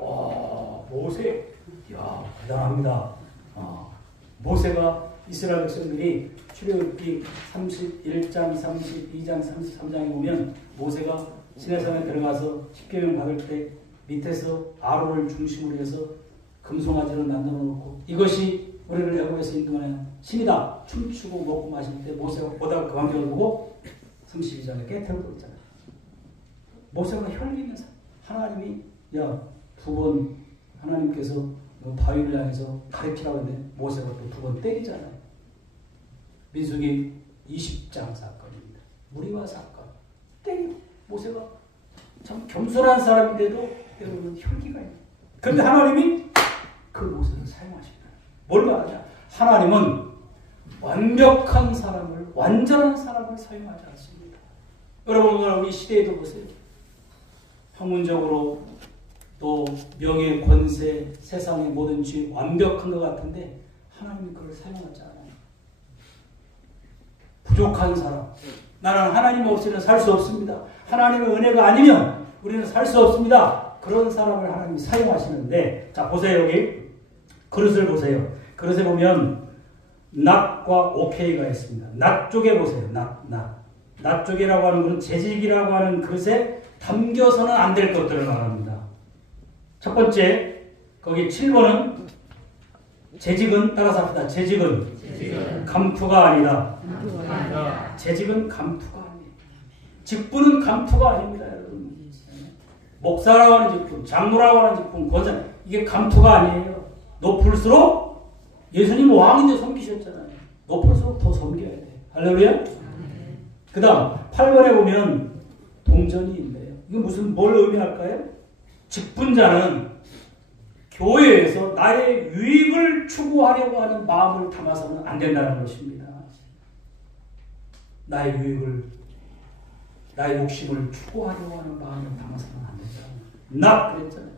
모세. 이야, 대단합니다. 모세가 이스라엘 백성들이 출애굽기 31장, 32장, 33장에 보면 모세가 시내산에 들어가서 십계명 받을 때 밑에서 아론을 중심으로 해서 금송아지를 만들어 놓고 이것이 우리를 애굽에서 인도하는 신이다. 춤추고 먹고 마실 때 모세가 보다가 그 광경을 보고 32장에 깨트려고 있잖아요. 모세가 혈기 있는 사람. 하나님이 두 번 하나님께서 바위를 향해서 가르치라고 했는데 모세가 또 두 번 때리잖아요. 민수기 20장 사건입니다. 무리와 사건. 때리고 모세가 참 겸손한 사람인데도 때로는 혈기가 있는. 그런데 하나님이 그 모세를 사용하십니다. 뭘 말하냐? 하나님은 완벽한 사람을, 완전한 사람을 사용하지 않습니다. 여러분, 우리 시대에도 보세요. 학문적으로 또 명예, 권세, 세상의 모든 지 완벽한 것 같은데 하나님이 그걸 사용하지 않아요. 부족한 사람. 나는 하나님 없이는 살 수 없습니다. 하나님의 은혜가 아니면 우리는 살 수 없습니다. 그런 사람을 하나님이 사용하시는데, 자, 보세요. 여기 그릇을 보세요. 그릇에 보면 낙과 오케이가 있습니다. 낙 쪽에 보세요. 낙 쪽이라고 하는 것은 재직이라고 하는 그릇에 담겨서는 안 될 것들을 말합니다. 첫 번째, 거기 7번은 재직은, 따라서 합시다. 재직은 감투가 아니다. 재직은 감투가 아니에요. 직분은 감투가 아닙니다, 여러분. 목사라고 하는 직분, 장로라고 하는 직분, 권사, 이게 감투가 아니에요. 높을수록 예수님 왕인데 섬기셨잖아요. 높을수록 더 섬겨야 돼요. 할렐루야? 그 다음 8번에 보면 동전이 있네요. 이거 뭘 의미할까요? 직분자는 교회에서 나의 유익을 추구하려고 하는 마음을 담아서는 안 된다는 것입니다. 나의 유익을, 나의 욕심을 추구하려고 하는 마음을 담아서는 안 된다. 그랬잖아요.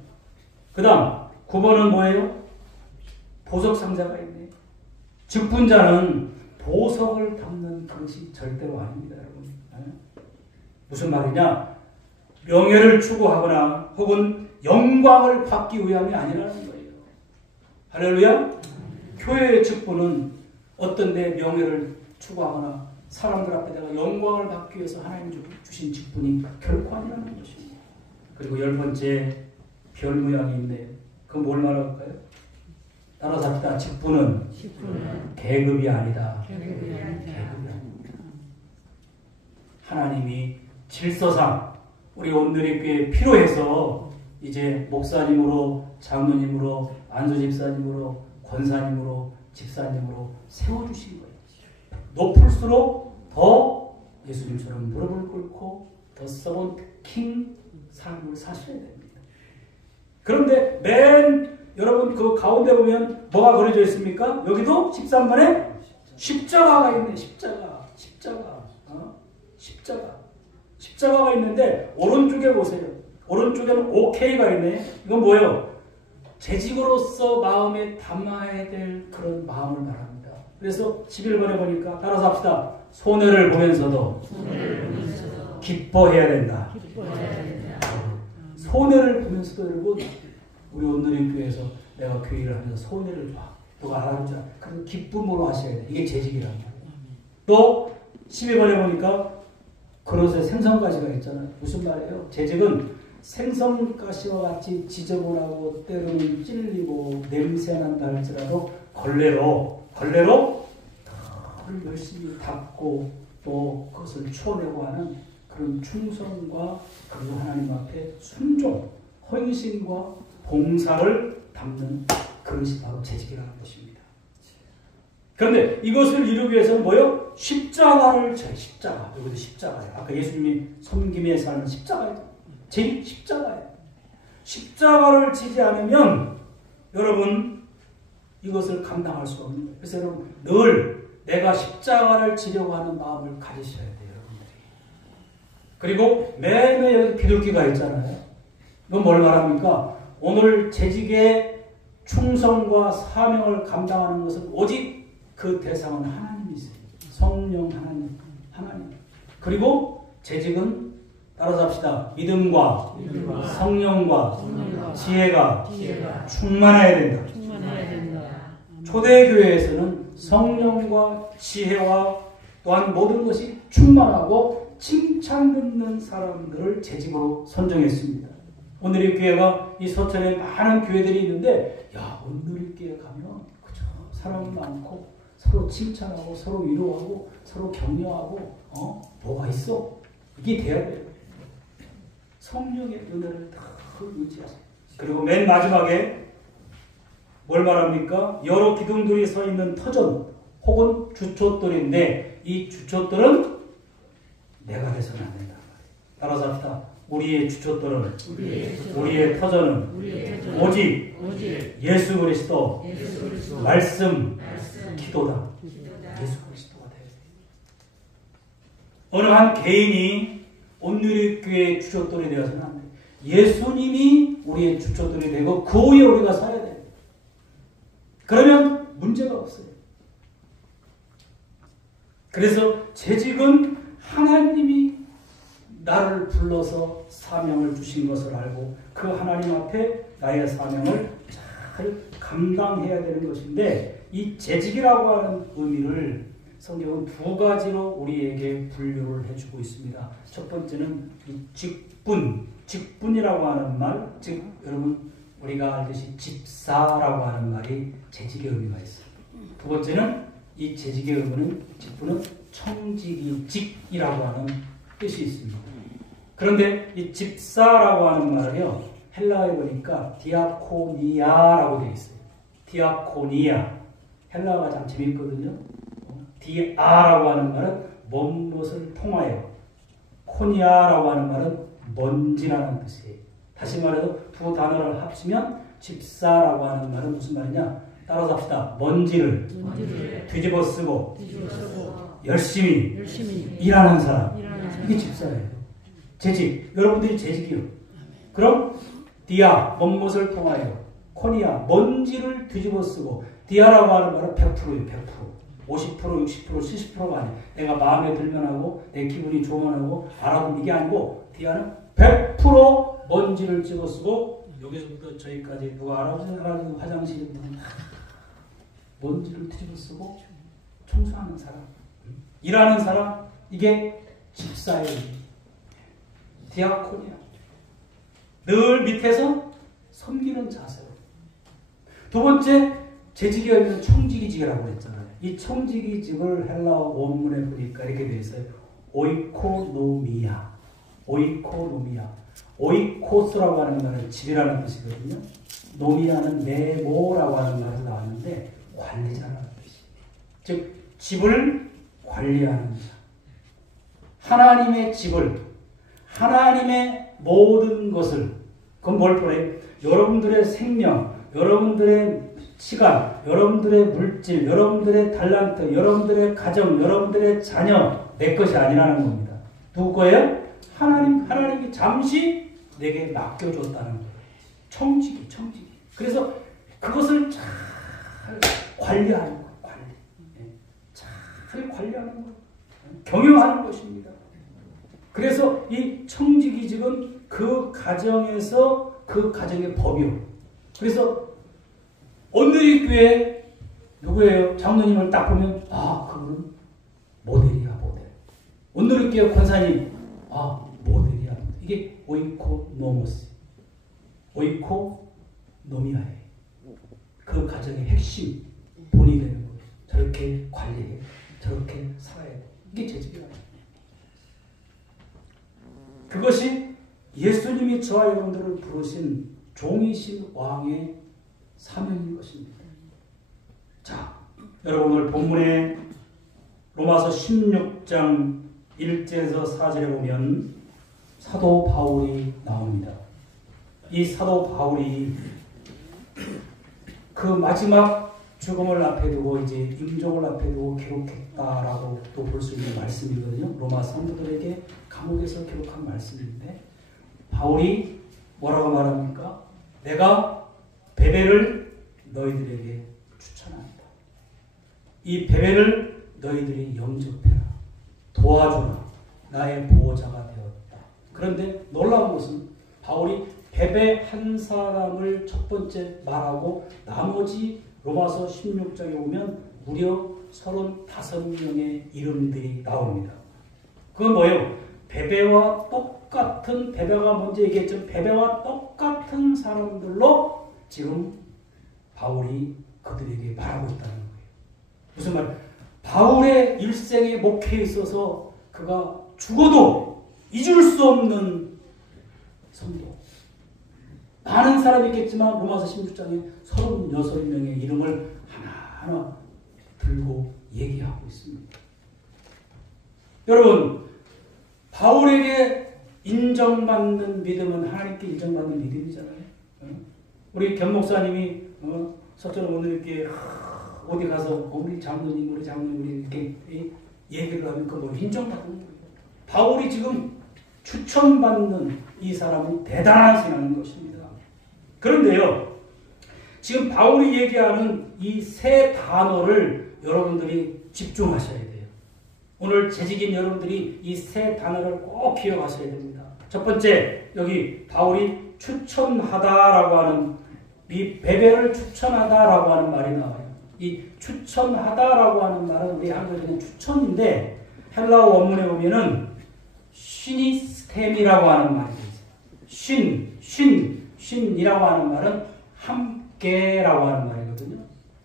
그 다음 9번은 뭐예요? 보석 상자가 있네요. 직분자는 보석을 담는 그릇이 절대로 아닙니다, 여러분. 무슨 말이냐? 명예를 추구하거나 혹은 영광을 받기 위함이 아니라는 거예요. 할렐루야? 교회의 직분은 어떤 내 명예를 추구하거나 사람들 앞에 내가 영광을 받기 위해서 하나님 주신 직분이 결코 아니라는 것입니다. 그리고 10번째 별 모양이 있네요. 그건 뭘 말할까요? 따라서 합시다. 직분은 계급이 아니다. 계급이 아니다. 하나님이 질서상 우리 온누리교회 필요해서 이제 목사님으로, 장로님으로, 안수집사님으로, 권사님으로, 집사님으로 세워주신 거예요. 높을수록 더 예수님처럼 무릎을 꿇고 더 서번트 킹 삶을 사셔야 됩니다. 그런데 여러분 그 가운데 보면 뭐가 그려져 있습니까? 여기도 13번에 십자가가 있네. 십자가가 있는데 오른쪽에 보세요. 오른쪽에는 오케이가 있네. 이건 뭐예요? 재직으로서 마음에 담아야 될 그런 마음을 말합니다. 그래서 11번에 보니까 따라서 합시다. 손해를 보면서도 기뻐해야 된다. 손해를 보면서도 여러분, 우리 오늘의 교회에서 내가 교회를 하면서 손해를 봐. 너가 알아보자. 그래서 기쁨으로 하셔야 돼. 이게 재직이란 말이에요. 또 12번에 보니까 그릇에 생선가시가 있잖아요. 무슨 말이에요? 재직은 생선가시와 같이 지저분하고 때로는 찔리고 냄새난다 할지라도 걸레로 더 열심히 닦고 또 그것을 추워내고 하는 그런 충성과 그리고 하나님 앞에 순종, 헌신과 봉사를 담는 그것이 바로 재직이라는 것입니다. 그런데 이것을 이루기 위해서는 뭐요? 십자가를 져요. 십자가. 여기도 십자가예요. 아까 예수님이 섬김의 삶은 십자가예요. 제 십자가예요. 십자가를 지지 않으면 여러분 이것을 감당할 수 없는 거예요. 그래서 여러분 늘 내가 십자가를 지려고 하는 마음을 가지셔야 돼요. 여러분들이. 그리고 매일매일 여기 비둘기가 있잖아요. 이건 뭘 말합니까? 오늘 재직의 충성과 사명을 감당하는 것은 오직 그 대상은 하나님이세요. 성령 하나님. 그리고 재직은 따라서 합시다. 믿음과 성령과 지혜가 충만해야 된다. 초대교회에서는 성령과 지혜와 또한 모든 것이 충만하고 칭찬 듣는 사람들을 재직으로 선정했습니다. 오늘의 교회가 이 서천에 많은 교회들이 있는데 야 오늘의 교회 가면 그죠 사람이 많고 서로 칭찬하고 서로 위로하고 서로 격려하고 뭐가 있어? 이게 돼야 돼요. 성령의 은혜를 다 의지하세요. 그리고 맨 마지막에 뭘 말합니까? 여러 기둥들이 서 있는 터전 혹은 주촛돌인데 이 주촛돌은 내가 돼서는 안 된다. 따라서 합시다. 우리의 주촛돌은 우리의 터전은 오직 예수 그리스도 말씀 기도다. 예수 그리스도가 돼야 돼. 어느 한 개인이 온누리교회의 주촛돌이 되어서는 안 돼. 예수님이 우리의 주촛돌이 되고 그 위에 우리가 서야 돼. 그러면 문제가 없어요. 그래서 재직은 하나님이 나를 불러서 사명을 주신 것을 알고 그 하나님 앞에 나의 사명을 잘 감당해야 되는 것인데 이 재직이라고 하는 의미를 성경은 두 가지로 우리에게 분류를 해주고 있습니다. 첫 번째는 이 직분이라고 하는 말, 즉 여러분 우리가 알듯이 집사라고 하는 말이 재직의 의미가 있어요. 두 번째는 이 재직의 의미는 직분은 청직이직이라고 하는 뜻이 있습니다. 그런데 이 집사라고 하는 말을요 헬라어에 보니까 디아코니아라고 되어 있어요. 디아코니아 헬라어가 참 재밌거든요. 디아라고 하는 말은 먼 것을 통하여 코니아라고 하는 말은 먼지라는 뜻이에요. 다시 말해서 두 단어를 합치면 집사라고 하는 말은 무슨 말이냐? 따라서 합시다. 먼지를 뒤집어 쓰고 열심히 일하는 사람. 이게 집사예요. 재직. 여러분들이 재직이요. 그럼 디아, 먼 것을 통하여 코니아, 먼지를 뒤집어 쓰고 디아라고 하는 말은 100%예요. 100%. 50%, 60%, 70%가 아니에요. 내가 마음에 들면 하고 내 기분이 좋으면 하고 알아도 이게 아니고 디아는 100% 먼지를 집어쓰고 여기서부터 저기까지 누가 알아보세요? 화장실에 먼지를 뒤집어쓰고 청소하는 사람, 일하는 사람, 이게 집사예요. 디아코니아. 늘 밑에서 섬기는 자세로. 두 번째, 재직이 있는 청지기직이라고 했잖아요. 이 청지기직을 헬라어 원문에 보니까 이렇게 되어 있어요. 오이코노미아. 오이코스라고 하는 말은 집이라는 뜻이거든요. 노미아는 네모라고 하는 말에서 나왔는데 관리자라는 뜻이에요. 즉 집을 관리하는 자. 하나님의 집을, 하나님의 모든 것을, 그건 뭘 보래요? 여러분들의 생명, 여러분들의 시간, 여러분들의 물질, 여러분들의 달란트, 여러분들의 가정, 여러분들의 자녀, 내 것이 아니라는 겁니다. 누구 거예요? 하나님이 잠시 내게 맡겨줬다는 거예요. 청지기. 그래서 그것을 잘 관리하는 거예요. 잘 관리하는 거예요. 경영하는 것입니다. 그래서 이 청지기직은 그 가정에서 그 가정의 법이요. 그래서 오늘의 교회 누구예요? 장로님을 딱 보면 그분은 모델이야 모델. 오늘의 교회 권사님 모델이야. 이게 오이코노모스, 오이코노미아예요. 그 가정의 핵심 본이 되는 거예요. 저렇게 관리해, 저렇게 살아야 돼. 이게 재직이라는 거예요. 그것이 예수님이 저와 여러분들을 부르신 종이신 왕의 사명인 것입니다. 자, 여러분 오늘 본문에 로마서 16장 1절에서 4절에 보면 사도 바울이 나옵니다. 이 사도 바울이 그 마지막 죽음을 앞에 두고 이제 임종을 앞에 두고 기록했다라고 또 볼 수 있는 말씀이거든요. 로마 성도들에게 감옥에서 기록한 말씀인데 바울이 뭐라고 말합니까? 내가 베베를 너희들에게 추천한다. 이 베베를 너희들이 영접해라. 도와주라. 나의 보호자가 되었다. 그런데 놀라운 것은 바울이 베베 한 사람을 첫 번째 말하고 나머지 로마서 16장에 보면 무려 35명의 이름들이 나옵니다. 그건 뭐예요? 베베와 똑같은, 베베가 먼저 얘기했죠. 베베와 똑같은 사람들로 지금 바울이 그들에게 말하고 있다는 거예요. 무슨 말? 바울의 일생의 목회에 있어서 그가 죽어도 잊을 수 없는 성도. 많은 사람이 있겠지만 로마서 16장에 36명의 이름을 하나하나 들고 얘기하고 있습니다. 여러분, 바울에게 인정받는 믿음은 하나님께 인정받는 믿음이잖아요. 우리 견 목사님이 석전을 오늘 이렇게 어디 가서 우리 장로님 우리 이렇게 얘기를 하면 그걸 인정받는 거예요. 바울이 지금 추천받는 이 사람은 대단한 신앙인 것입니다. 그런데요, 지금 바울이 얘기하는 이 세 단어를 여러분들이 집중하셔야 돼요. 오늘 재직인 여러분들이 이 세 단어를 꼭 기억하셔야 됩니다. 첫 번째, 여기 바울이 추천하다라고 하는, 이 베베를 추천하다라고 하는 말이 나와요. 이 추천하다라고 하는 말은 우리 한국에는 추천인데 헬라어 원문에 보면은 시니스템이라고 하는 말이 있어요. 쉰이라고 하는 말은 함께라고 하는 말이거든요.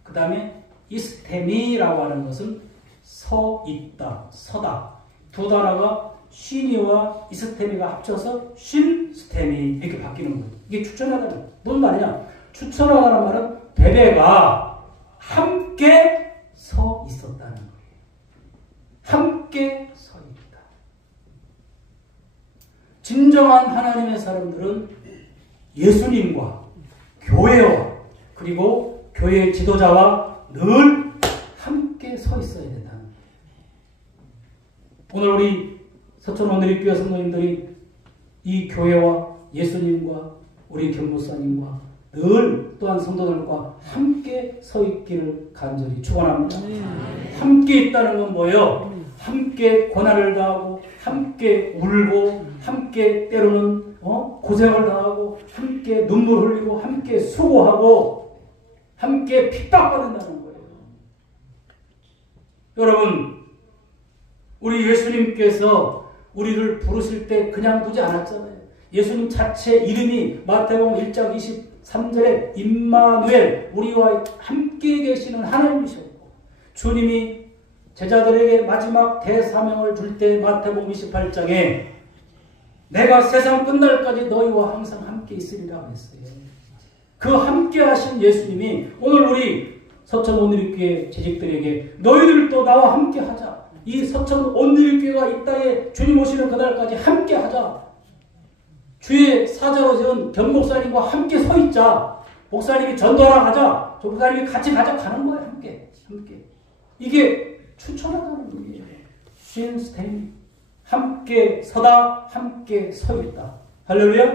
그 다음에 이스테미라고 하는 것은 서 있다, 서다. 두 단어가 쉰이와 이스테미가 합쳐서 쉰스테미 이렇게 바뀌는 거예요. 이게 추천하다는 거예요. 무슨 말이냐? 추천하다는 말은 베베가 함께 서 있었다는 거예요. 함께 서 있다. 진정한 하나님의 사람들은 예수님과 교회와 그리고 교회의 지도자와 늘 함께 서 있어야 된다는 거예요. 오늘 우리 서천 원내립교회 성도님들이 이 교회와 예수님과 우리 견목사님과 늘 또한 성도들과 함께 서 있기를 간절히 축원합니다. 함께 있다는 건 뭐예요? 함께 고난을 당하고 함께 울고 함께 때로는 고생을 당하고 함께 눈물 흘리고 함께 수고하고 함께 핍박받는다는 거예요. 여러분, 우리 예수님께서 우리를 부르실 때 그냥 두지 않았잖아요. 예수님 자체 이름이 마태복음 1장 23절에 임마누엘, 우리와 함께 계시는 하나님이셨고, 주님이 제자들에게 마지막 대사명을 줄 때 마태복음 28장에 내가 세상 끝날까지 너희와 항상 함께 있으리라 했어요. 그 함께 하신 예수님이 오늘 우리 서천 온누리교회 재직들에게 너희들도 나와 함께 하자. 이 서천 온누리교회가 이 땅에 주님 오시는 그날까지 함께 하자. 주의 사자로 세운 견 목사님과 함께 서 있자. 목사님이 전도하러 가자. 저 목사님이 같이 가자. 가는 거예요. 함께. 이게 추천하다는 의미예요. 쉰스테인. 함께 서다. 함께 서 있다. 할렐루야.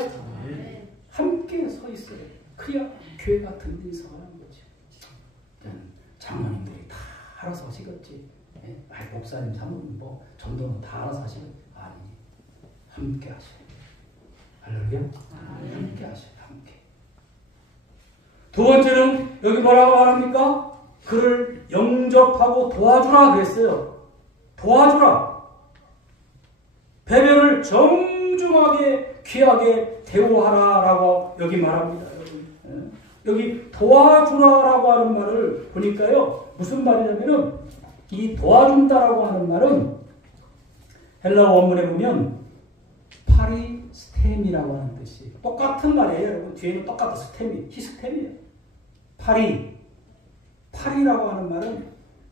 함께 서 있어요. 그래야 교회가 든든히 서가는 거죠. 장로님들이 다 알아서 하시겠지. 목사님, 사모님, 전도는 다 알아서 하시겠지. 아니, 함께 하셔요. 할렐루야. 함께 하셔요. 함께. 두 번째는 여기 뭐라고 말합니까? 그를 영접하고 도와주라 그랬어요. 도와주라. 배변을 정중하게 귀하게 대우하라라고 여기 말합니다. 여기 도와주라라고 하는 말을 보니까요, 무슨 말이냐면은 이 도와준다라고 하는 말은 헬라어 원문에 보면 파리스템이라고 하는 뜻이 똑같은 말이에요. 여러분 뒤에는 똑같아. 스템이 히스템이에요. 파리라고 하는 말은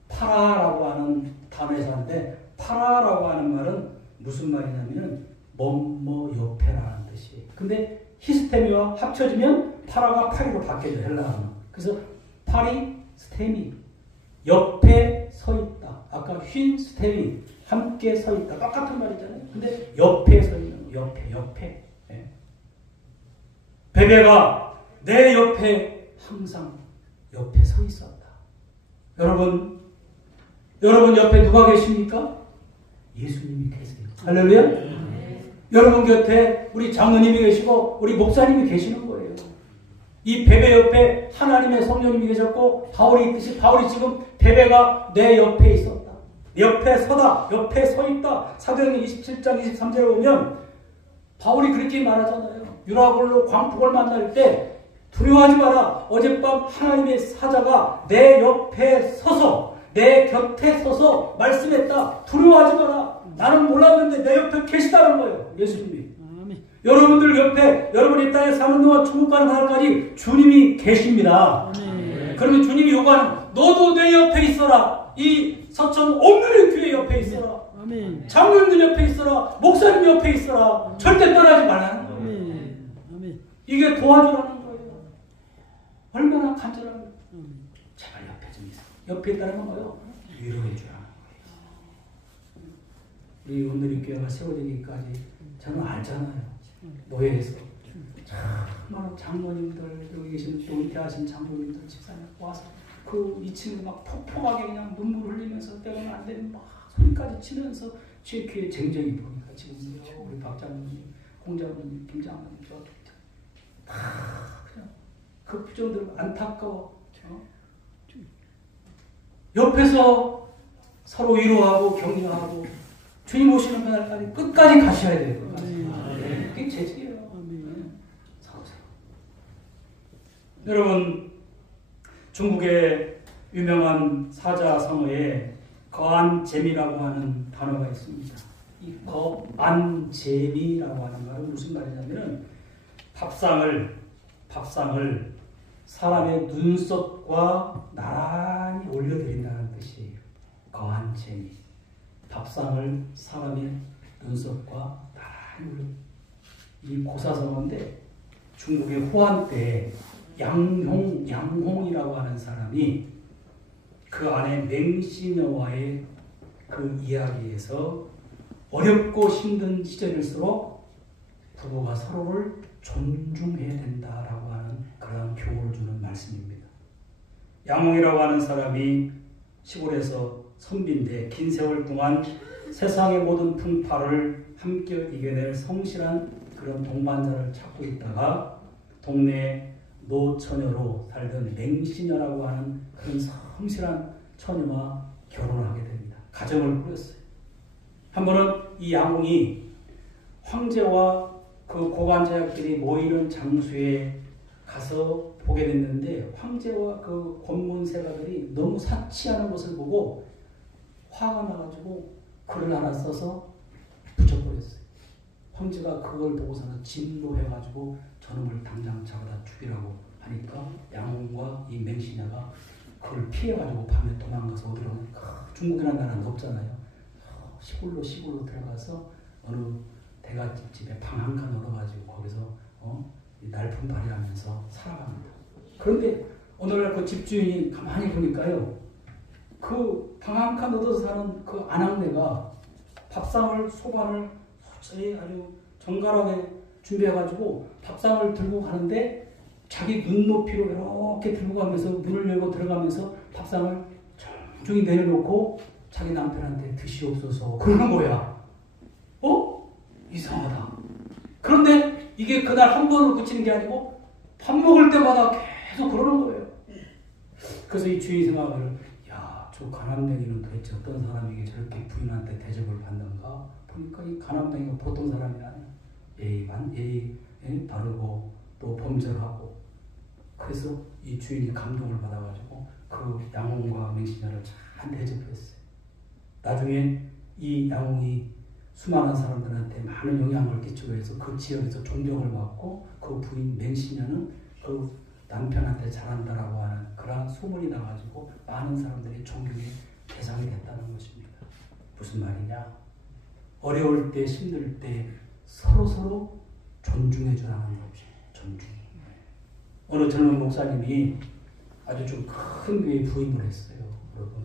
파라라고 하는 단어에서 하는데, 파라라고 하는 말은 무슨 말이냐면은 뭐뭐 옆에라는 뜻이에요. 근데 히스테미와 합쳐지면 파라가 파리로 바뀌어져 헬라어는. 그래서 파리 스테미 옆에 서 있다. 아까 휜 스테미 함께 서 있다. 똑같은 말이잖아요. 근데 옆에 서 있는 거. 옆에. 예. 베베가 내 옆에 항상 옆에 서 있었다. 여러분 옆에 누가 계십니까? 예수님이 계세요. 할렐루야. 여러분 곁에 우리 장로님이 계시고 우리 목사님이 계시는 거예요. 이 베베 옆에 하나님의 성령님이 계셨고 바울이 있듯이 바울이 지금 베베가 내 옆에 있었다. 옆에 서다. 옆에 서 있다. 사도행전 27장 23절에 보면 바울이 그렇게 말하잖아요. 유라굴로 광폭을 만날 때 두려워하지 마라. 어젯밤 하나님의 사자가 내 옆에 서서 내 곁에 서서 말씀했다. 두려워하지 마라. 나는 몰랐는데 내 옆에 계시다는 거예요. 예수님이. 여러분들 옆에 여러분이 땅에 사는 동안 천국 가는 날까지 주님이 계십니다. 그러면 주님이 요구하는 너도 내 옆에 있어라. 이 서천 온누리 교회 옆에 있어라. 장로님들 옆에 있어라. 목사님 옆에 있어라. 절대 떠나지 말라는 거예요. 이게 도와주라는 거예요. 얼마나 간절한 거예요. 제발 옆에 좀 있어. 옆에 있다는 건 뭐예요? 위로해 주라는 거예요. 우리 온누리 교회가 세워지기까지 저는 알잖아요. 노예에서 정말 장모님들 여기 계신 또 은퇴하신 장모님들 집사님 와서 그 2층에 막 폭폭하게 그냥 눈물 흘리면서 때로는 안 되면 막 소리까지 치면서 제 귀에 쟁쟁이 보니까 지금 우리 박 장모님, 홍 장모님, 김 장모님 다 그냥 그 표정들 안타까워. 옆에서 서로 위로하고 격려하고 주님 오시는 그날까지 끝까지 가셔야 돼요. 그게 재직이에요. 여러분 중국의 유명한 사자성어에 거안제미라고 하는 단어가 있습니다. 이 거안제미라고 하는 말은 무슨 말이냐면 밥상을 사람의 눈썹과 나란히 올려드린다는 뜻이에요. 거안제미. 밥상을 사람의 눈썹과 나란히 올려. 이 고사성어인데 중국의 후한 때 양홍이라고 하는 사람이 그 안에 맹시녀와의 그 이야기에서 어렵고 힘든 시절일수록 부부가 서로를 존중해야 된다라고 하는 그런 교훈을 주는 말씀입니다. 양홍이라고 하는 사람이 시골에서 선비인데 긴 세월 동안 세상의 모든 풍파를 함께 이겨낼 성실한 그런 동반자를 찾고 있다가 동네 노처녀로 살던 맹시녀라고 하는 그런 성실한 처녀와 결혼을 하게 됩니다. 가정을 꾸렸어요. 한 번은 이 양홍이 황제와 그 고관제학들이 모이는 장소에 가서 보게 됐는데 황제와 그 권문세가들이 너무 사치하는 것을 보고 화가 나가지고 글을 하나 써서 붙여버렸어요. 황제가 그걸 보고서는 진노해가지고 저놈을 당장 잡아다 죽이라고 하니까 양홍과 이 맹시녀가 그걸 피해가지고 밤에 도망가서 어디로 중국이라는 나라는 높잖아요. 시골로 들어가서 어느 대갓집에 방 한 칸 얻어가지고 거기서 날품팔이하면서 살아갑니다. 그런데 오늘날 그 집주인이 가만히 보니까요. 그 방 한 칸 얻어서 사는 그 아낙네가 밥상을 소반을 아주 정갈하게 준비해가지고 밥상을 들고 가는데 자기 눈높이로 이렇게 들고 가면서 문을 열고 들어가면서 밥상을 정중히 내려놓고 자기 남편한테 드시옵소서 그러는 거야. 이상하다. 그런데 이게 그날 한 번으로 그치는 게 아니고 밥 먹을 때마다 계속 그러는 거예요. 그래서 이 주인이 생각을 저 가남댕이는 도대체 어떤 사람에게 저렇게 부인한테 대접을 받는가 보니까 이 가남댕이가 보통 사람이 아니야. 예의 바르고 또 범절하고 그래서 이 주인이 감동을 받아가지고 그 양홍과 맹시녀를 잘 대접했어요. 나중에 이 양홍이 수많은 사람들한테 많은 영향을 끼치고 해서 그 지역에서 존경을 받고 그 부인 맹시녀는 그 남편한테 잘한다라고 하는 그런 소문이 나가지고 많은 사람들이 존경의 대상이 됐다는 것입니다. 무슨 말이냐? 어려울 때 힘들 때 서로 존중해 주라는 것입니다. 존중. 어느 젊은 목사님이 아주 좀 큰 교회에 부임을 했어요. 여러분.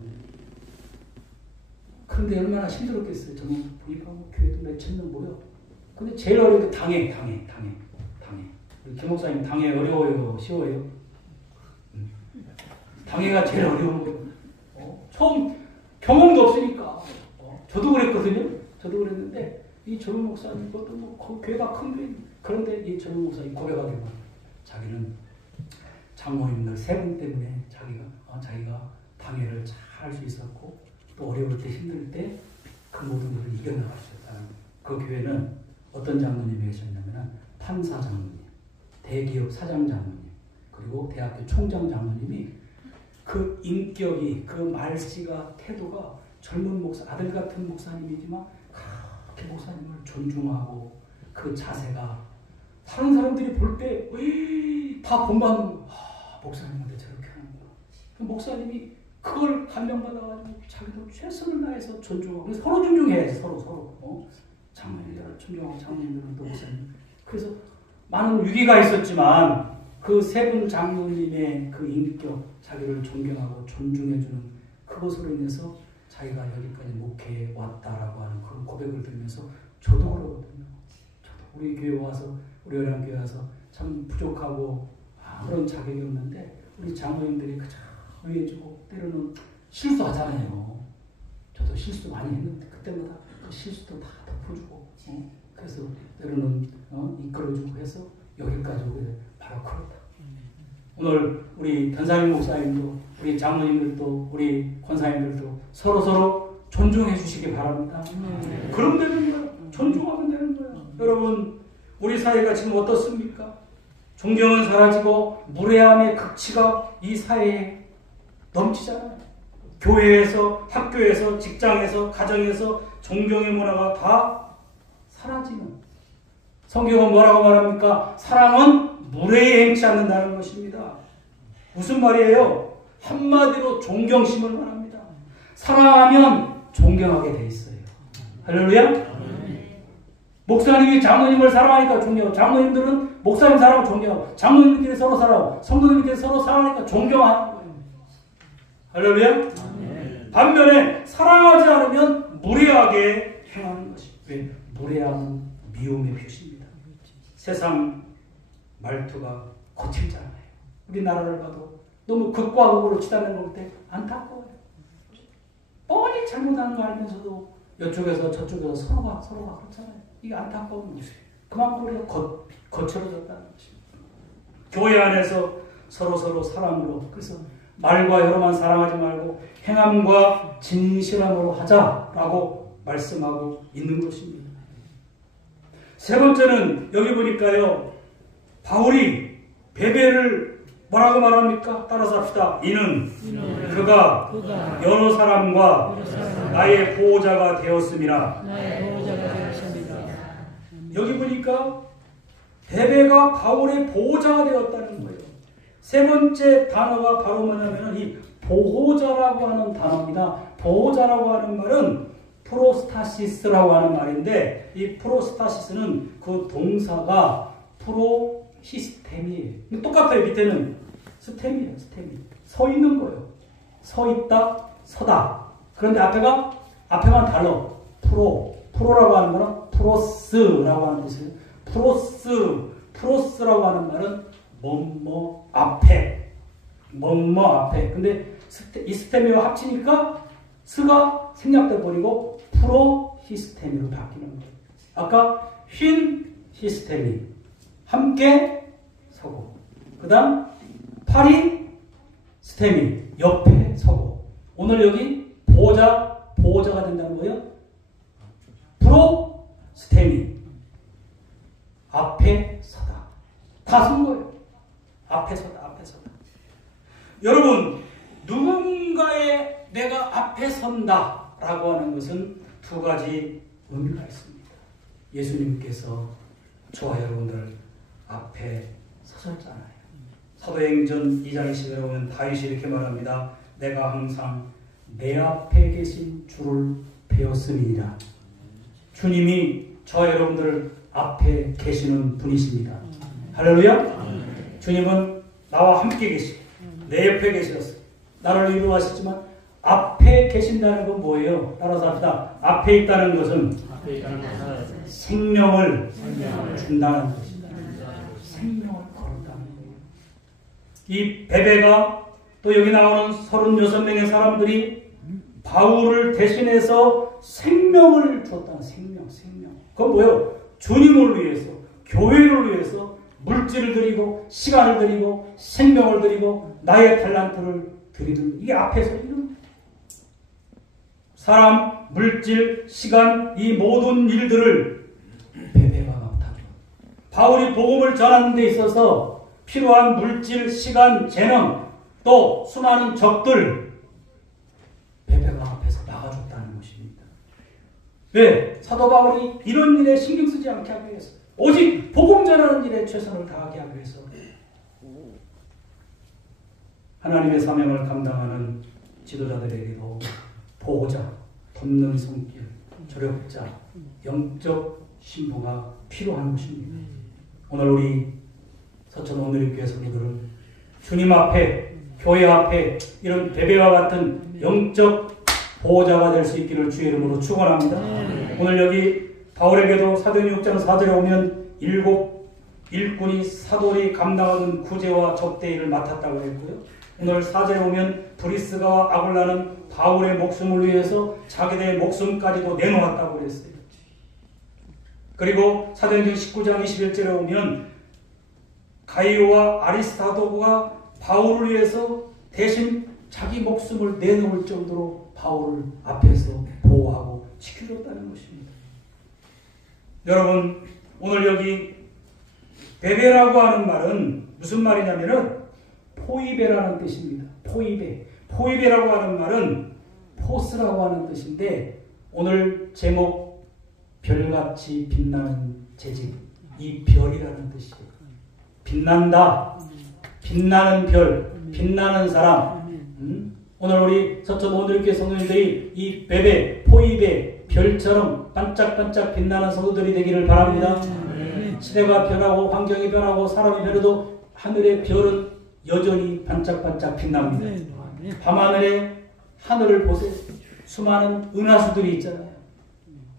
그런데 얼마나 힘들었겠어요. 저는 부임하고 교회도 몇천 명 모여. 근데 제일 어려운 게 당회. 우리 김 목사님 당회 어려워요? 쉬워요? 당회가 제일 어려운 거예요. 처음 경험도 없으니까. 저도 그랬거든요. 저도 그랬는데 이 젊은 목사님 것도 뭐 교회가 큰 교회. 그런데 이 젊은 목사님 고백하기만 자기는 장모님들 세 분 때문에 자기가 당회를 잘 할 수 있었고 또 어려울 때 힘들 때 그 모든 것을 이겨나갈 수 있다는 그 교회는 어떤 장로님이 계셨냐면 판사 장로님, 대기업 사장 장로님, 그리고 대학교 총장 장로님이 그 인격이 그 말씨가 태도가 젊은 목사 아들 같은 목사님이지만 그렇게 목사님을 존중하고 그 자세가 다른 사람들이 볼 때 다 본받는 거. 목사님한테 저렇게 하는구나. 그 목사님이 그걸 감명받아가지고 자기도 최선을 다해서 존중하고 서로 존중해야지 서로. 장로님들을 존중하고 장로님들은 또 목사님. 그래서 많은 위기가 있었지만 그 세 분 장로님의 그 인격, 자기를 존경하고 존중해주는 그것으로 인해서 자기가 여기까지 목회에 왔다라고 하는 그런 고백을 들으면서 저도 그러거든요. 저도 우리 교회 와서 우리 연합교회 와서 참 부족하고 그런 자격이 없는데 우리 장로님들이 그저 위해주고 때로는 실수하잖아요. 저도 실수 많이 했는데 그때마다 그 실수도 다 덮어주고 그래서 때로는 이끌어주고 해서 여기까지 오게 돼. 바로 그렇다. 오늘 우리 변상임 목사님도 우리 장로님들도 우리 권사님들도 서로 존중해 주시기 바랍니다. 그럼 되는 거예요. 존중하면 되는 거예요. 여러분 우리 사회가 지금 어떻습니까? 존경은 사라지고 무례함의 극치가 이 사회에 넘치잖아요. 교회에서, 학교에서, 직장에서, 가정에서 존경의 문화가 다 사라지는. 성경은 뭐라고 말합니까? 사랑은 무례에 행치 않는다는 것입니다. 무슨 말이에요? 한마디로 존경심을 말합니다. 사랑하면 존경하게 돼 있어요. 할렐루야? 목사님이 장로님을 사랑하니까 존경하고 장로님들은 목사님 사랑하고 존경하고 장로님들끼리 서로 사랑하고 성도님들끼리 서로 사랑하니까 존경하는 거예요. 할렐루야? 반면에 사랑하지 않으면 무례하게 행하는 것입니다. 왜? 무례함은 미움의 표시입니다. 세상 말투가 거칠잖아요. 우리나라를 봐도 너무 극과 극으로 치닫는 걸 볼 때 안타까워요. 뻔히 잘못하는 거 알면서도 이쪽에서 저쪽에서 서로가 그렇잖아요. 이게 안타까운 것이에요. 그만큼 우리가 거칠어졌다는 것입니다. 교회 안에서 서로 사랑으로 그래서 말과 혀로만 사랑하지 말고 행함과 진실함으로 하자라고 말씀하고 있는 것입니다. 세 번째는 여기 보니까요. 바울이 베베를 뭐라고 말합니까? 따라서 합시다. 이는 그가 여러 사람과 나의 보호자가 되었음이라. 여기 보니까 베베가 바울의 보호자가 되었다는 거예요. 세 번째 단어가 바로 뭐냐면 이 보호자라고 하는 단어입니다. 보호자라고 하는 말은 프로스타시스라고 하는 말인데 이 프로스타시스는 그 동사가 프로히스템이에요. 똑같아요. 밑에는 스템이에요. 스템이. 서 있는 거예요. 서 있다, 서다. 그런데 앞에만 달라. 프로라고 하는 거는 프로스라고 하는 뜻이에요. 프로스라고 하는 말은 뭐뭐 앞에. 근데 이 스테미와 합치니까 스가 생략돼 버리고 프로히스테미로 바뀌는 거예요. 아까 휜 히스테미 함께 서고 그 다음 파리 스테미 옆에 서고 오늘 여기 보호자가 된다는 거예요. 프로 스테미 앞에 서다. 다 쓴 거예요. 앞에 서다. 여러분 누군가의 내가 앞에 선다라고 하는 것은 두 가지 의미가 있습니다. 예수님께서 저와 여러분들 앞에 서셨잖아요. 사도행전 2장 10절에 보면 다윗이 이렇게 말합니다. 내가 항상 내 앞에 계신 주를 배웠음이니라. 주님이 저와 여러분들 앞에 계시는 분이십니다. 할렐루야. 주님은 나와 함께 계시고 내 옆에 계셨어. 나를 위로하시지만 앞에 계신다는 건 뭐예요? 따라서 합시다. 앞에 있다는 것은 생명을 준다는 것입니다. 생명을 걸었다는 거예요. 이 베베가 또 여기 나오는 36명의 사람들이 바울을 대신해서 생명을 주었다는 생명. 그건 뭐예요? 주님을 위해서, 교회를 위해서 물질을 드리고 시간을 드리고 생명을 드리고 나의 달란트를 드리는 이게 앞에서 이런 사람, 물질, 시간 이 모든 일들을 베베가 맡아줘. 바울이 복음을 전하는 데 있어서 필요한 물질, 시간, 재능 또 수많은 적들 베베가 앞에서 나가줬다는 것입니다. 왜? 사도 바울이 이런 일에 신경 쓰지 않게 하기 위해서 오직 복음 전하는 일에 최선을 다하게 하기 위해서 하나님의 사명을 감당하는 지도자들에게도 보호자, 돕는 손길, 조력자, 영적 신부가 필요한 것입니다. 오늘 우리 서천 오늘교회 성도들은 주님 앞에, 교회 앞에 이런 베베와 같은 영적 보호자가 될 수 있기를 주의 이름으로 축원합니다. 오늘 여기 바울에게도 사도행전 6장 4절에 오면 7 일꾼이 사돌이 감당하는 구제와 접대 일을 맡았다고 했고요. 오늘 4절에 오면 브리스가와 아굴라는 바울의 목숨을 위해서 자기들의 목숨까지도 내놓았다고 했어요. 그리고 사도행전 19장 21절에 오면 가이오와 아리스타도가 바울을 위해서 대신 자기 목숨을 내놓을 정도로 바울을 앞에서 보호하고 지켜줬다는 것입니다. 여러분, 오늘 여기 베베라고 하는 말은 무슨 말이냐면은 포이베라는 뜻입니다. 포이베라고 하는 말은 포스라고 하는 뜻인데 오늘 제목 별같이 빛나는 재직, 이 별이라는 뜻이에요. 빛난다, 빛나는 별, 빛나는 사람. 오늘 우리 서천 오늘교회 성도님들이 이 베베, 포이베, 별처럼 반짝반짝 빛나는 성도들이 되기를 바랍니다. 시대가 변하고 환경이 변하고 사람이 변해도 하늘의 별은 여전히 반짝반짝 빛납니다. 밤하늘에 하늘을 보세요. 수많은 은하수들이 있잖아요.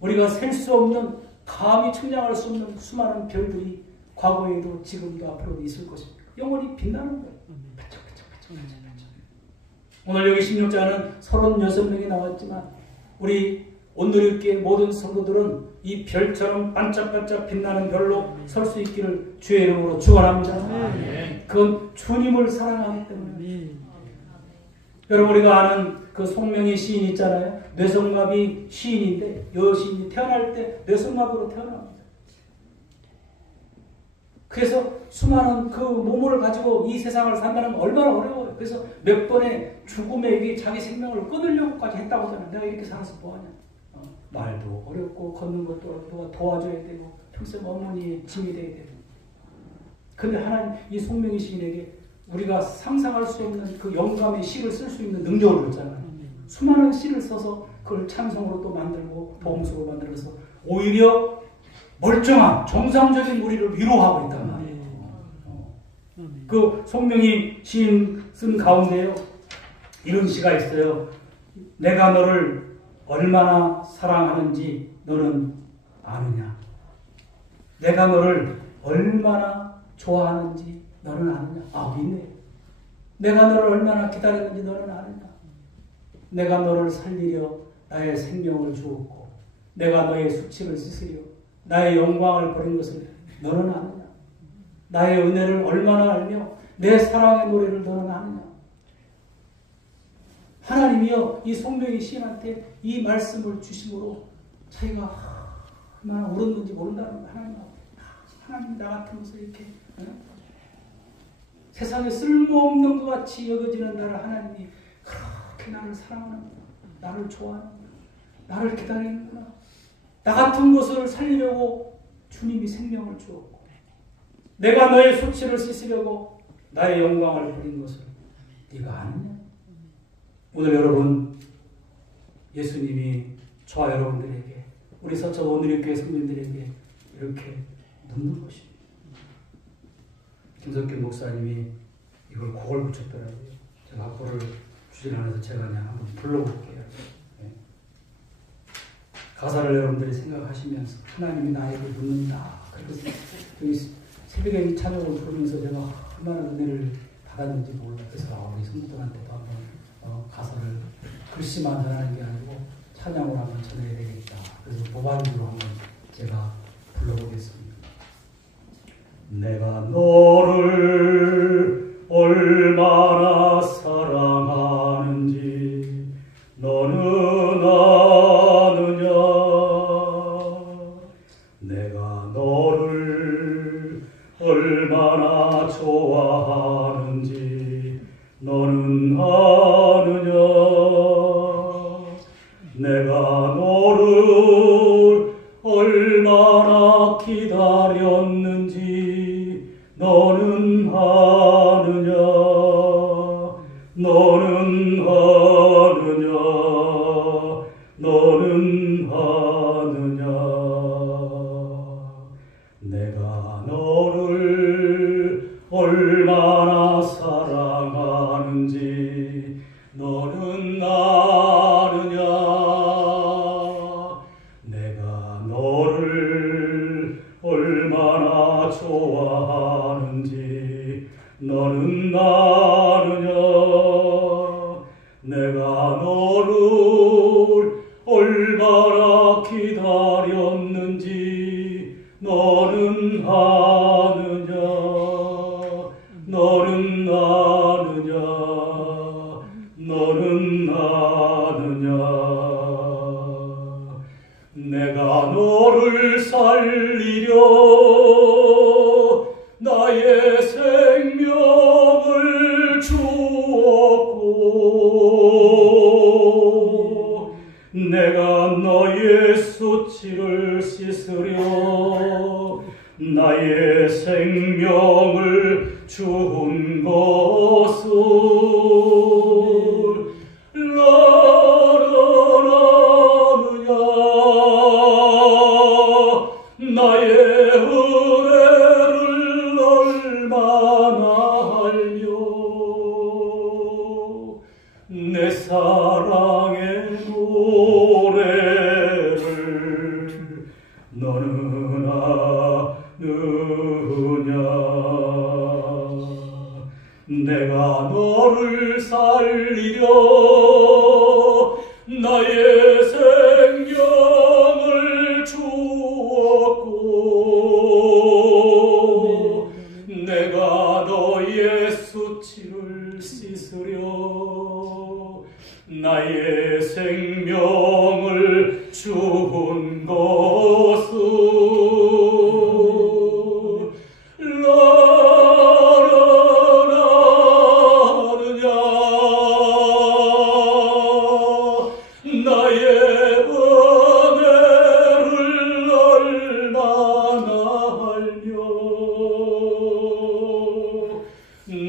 우리가 셀 수 없는, 감히 측량할 수 없는 수많은 별들이 과거에도 지금도 앞으로도 있을 것입니다. 영원히 빛나는 거예요. 반짝반짝. 오늘 여기 16장은 36명이 나왔지만 우리 온누리교회 모든 성도들은 이 별처럼 반짝반짝 빛나는 별로 설 수 있기를 주의 이름으로 축원합니다. 그건 주님을 사랑하기 때문에. 여러분, 우리가 아는 그 송명희 시인 있잖아요. 뇌성마비 시인인데 여시인이 태어날 때 뇌성마비로 태어납니다. 그래서 수많은 그 몸을 가지고 이 세상을 산다는 건 얼마나 어려워요. 그래서 몇 번의 죽음에 자기 생명을 끊으려고까지 했다고 하잖아요. 내가 이렇게 살아서 뭐하냐. 말도 어렵고 걷는 것도 어렵고 누가 도와줘야 되고 평생 어머니의 짐이 돼야 되고. 근데 하나님 이 송명희 시인에게 우리가 상상할 수 없는 그 영감의 시를 쓸 수 있는 능력을 줬잖아요. 수많은 시를 써서 그걸 찬송으로 또 만들고 보험수로 만들어서 오히려 멀쩡한 정상적인 우리를 위로하고 있단 말이에요. 그 송명희 시인 쓴 가운데요 이런 시가 있어요. 내가 너를 얼마나 사랑하는지 너는 아느냐. 내가 너를 얼마나 좋아하는지 너는 아느냐. 아, 있네. 내가 너를 얼마나 기다렸는지 너는 아느냐. 내가 너를 살리려 나의 생명을 주었고 내가 너의 수치를 씻으려 나의 영광을 버린 것을 너는 아느냐. 나의 은혜를 얼마나 알며 내 사랑의 노래를 너는 아느냐. 하나님이여 이 송명희 시인한테 이 말씀을 주심으로 자기가 얼마나 울었는지 모른다는 하나님하고 하나님 나 같은 것을 이렇게 세상에 쓸모없는 것 같이 여겨지는 나를 하나님이 그렇게 나를 사랑하는구나. 나를 좋아하는구나. 나를 기다리는구나. 나 같은 것을 살리려고 주님이 생명을 주었고 내가 너의 수치를 씻으려고 나의 영광을 버린 것을 네가 아느냐. 오늘 여러분 예수님이 저와 여러분들에게 우리 서천 오늘의 교회 성도들에게 이렇게 묻는 것입니다. 김석균 목사님이 이걸 곡을 붙였더라고요. 제가 악보를 주질 않아서 제가 그냥 한번 불러볼게요. 네. 가사를 여러분들이 생각하시면서 하나님이 나에게 묻는다. 그리고 여기 새벽에 찬양을 부르면서 제가 얼마나 은혜를 받았는지 몰라. 그래서 우리 성도들한테도 한번 가사를 글씨만 전하는 게 아니고 찬양으로 한번 전해야 되겠다. 그래서 무반주로 한번 제가 불러보겠습니다. 내가 너를 얼마나 사랑하는지 너는 아느냐. 내가 너를 얼마나 좋아하는지 너는 아느냐. 내가 너를 얼마나 기다렸는지 너는 아느냐. 너는 아느냐. 너는 아느냐. 내가 너를 얼마나 사랑하는지 너는 아느냐. 내가 너를 얼마나 좋아하는지 너는 아느냐. 내가 너를 얼마나 기다렸는지 너는 아느냐. 너는 아느냐. 너는 아느냐. 내가 너를 살리려 나의 생명을 주었고 내가 너의 수치를 씻으려 나의 생명을 준 것을 너는 아느냐. 나의 은혜를 얼마나 알며 내 사랑의 노래를 너는 아느냐. 내가 너를 살리려 나의 생명을 주었고 내가 너의 수치를 씻으려 나의 생명을 준 것을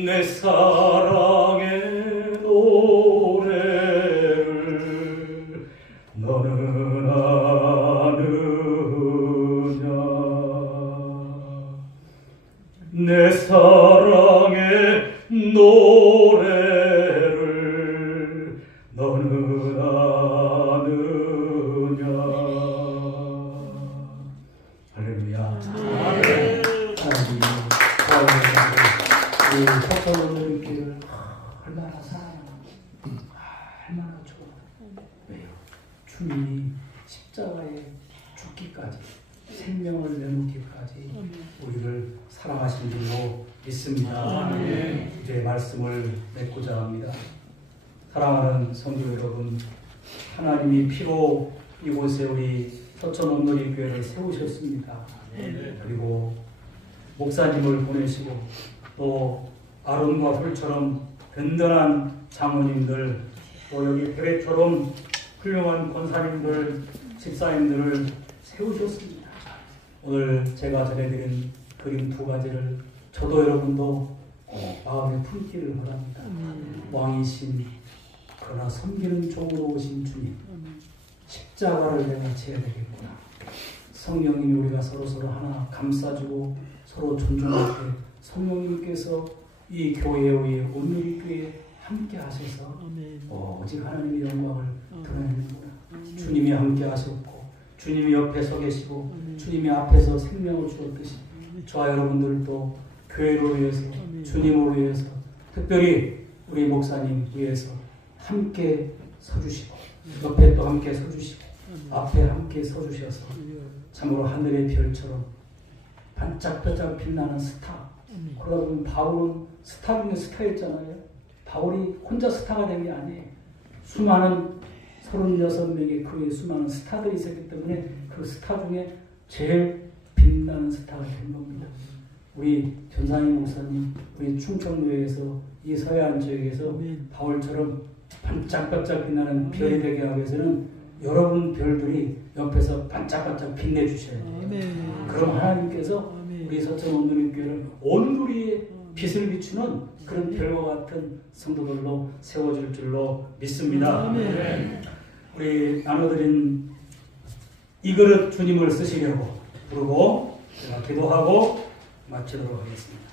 내 사랑의 노래를 너는 아느냐. 내 사랑의 노래를 너는 아느냐. 할렐루야. 하나님 석가모니 교회를 얼마나 사랑하고 얼마나 좋아해요. 왜요? 주님이 십자가에 죽기까지 생명을 내놓기까지 우리를 사랑하신 줄로 믿습니다. 이제 말씀을 맺고자 합니다. 사랑하는 성도 여러분, 하나님이 피로 이곳에 우리 서천온누리 교회를 세우셨습니다. 그리고 목사님을 보내시고 또 아론과 훌처럼 든든한 장로님들, 또 여기 대회처럼 훌륭한 권사님들, 집사님들을 세우셨습니다. 오늘 제가 전해드린 그림 두 가지를 저도 여러분도 마음에 품기를 바랍니다. 왕이신 그러나 섬기는 종으로 오신 주님, 십자가를 내가 지어야 되겠구나. 성령님이 우리가 서로서로 하나 감싸주고 서로 존중할 때 성령님께서 이 교회의 온누리교회에 함께 하셔서 오직 하나님의 영광을 드러내는구나. 주님이 함께 하셨고 주님이 옆에 서 계시고 주님이 앞에서 생명을 주었듯이 저와 여러분들도 교회를 위해서 주님을 위해서 특별히 우리 목사님 위해서 함께 서주시고 옆에 또 함께 서주시고 앞에 함께 서주셔서 참으로 하늘의 별처럼 반짝반짝 빛나는 스타. 그러다 보면 바울은 스타 중에 스타였잖아요. 바울이 혼자 스타가 된 게 아니에요. 수많은 36명의 그의 수많은 스타들이 있었기 때문에 그 스타 중에 제일 빛나는 스타가 된 겁니다. 우리 전상희 목사님, 우리 충청도에서 이 서해안 지역에서 바울처럼 반짝반짝 빛나는 별이 되게 하기 위해서는 여러분 별들이 옆에서 반짝반짝 빛내주셔야 돼요. 그럼 하나님께서 우리 서천 온누리교회를 온누리의 빛을 비추는 그런 별과 같은 성도들로 세워줄 줄로 믿습니다. 우리 나눠드린 이 그릇 주님을 쓰시려고 부르고 제가 기도하고 마치도록 하겠습니다.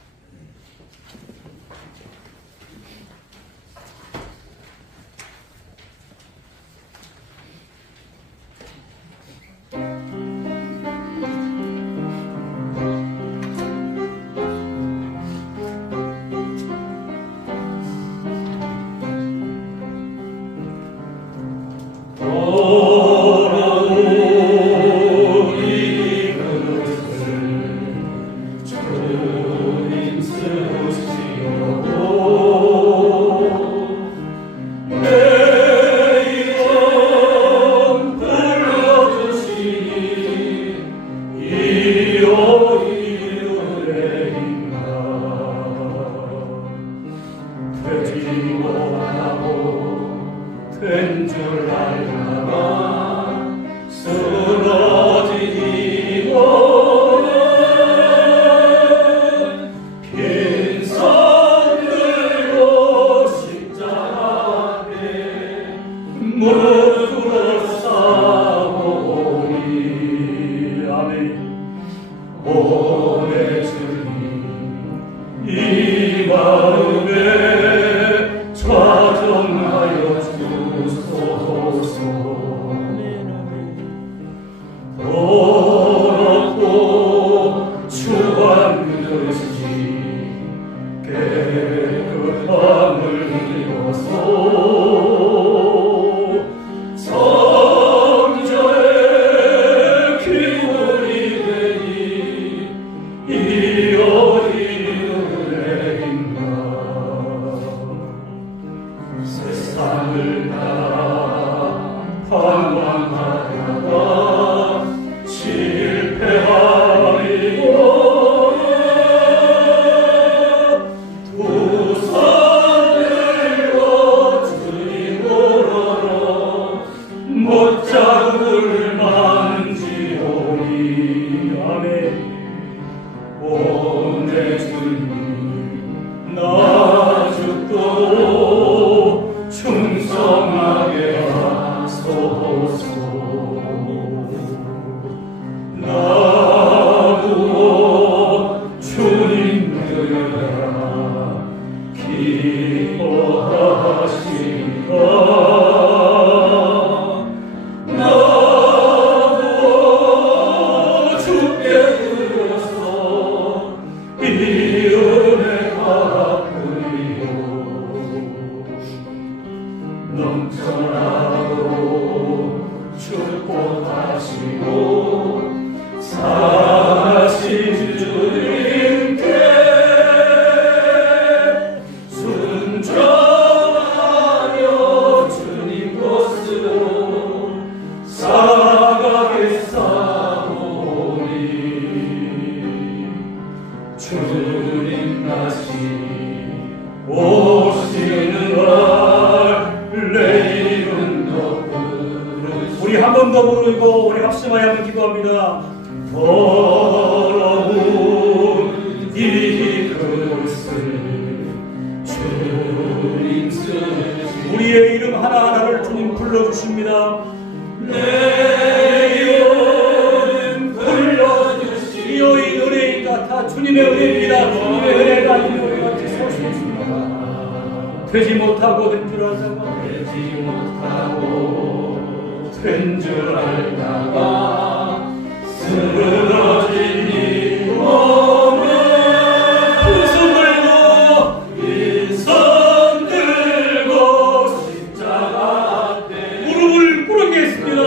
우리의 이름 하나하나를 주님 불러주십니다. 내 이름 불러주시오. 이 은혜인 같아 주님의 은혜입니다. 주님의 은혜가 아니면 우리가 어떻게 살 수 있습니까? 되지 못하고 된 줄 알다가 된 줄 알다가 쓰러진 이 몸에 손 들고 십자가 앞에 무릎을 꿇겠습니다.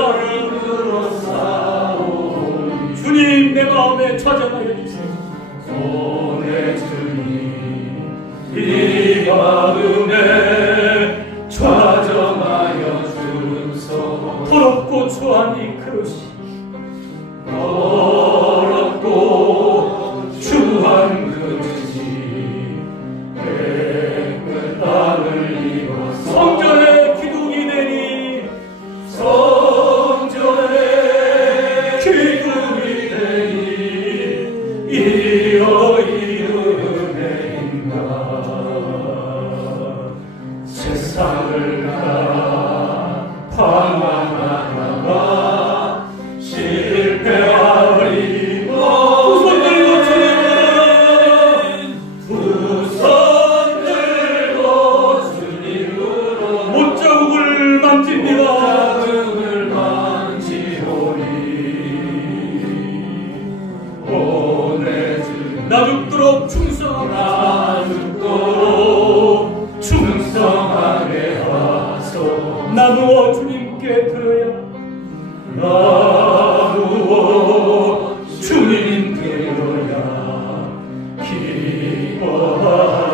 주님 내 마음에 찾아가여 주세요. 손에 주님 이 마음에 찾아가여 주소서. 더럽고 추한 이 그릇이 더럽고 추한 그릇이 깨끗함을 입어서 성전의 기둥이 되니 성전의 기둥이 되니 이어이 은혜인가. 세상을 따라 방황하다가 실패하리고 두 손 들고 주님으로 못자국을 만집니다. 나 죽도록 충성하게 하소. 나 누워 주님께 들어야 나 누워 주님 들어야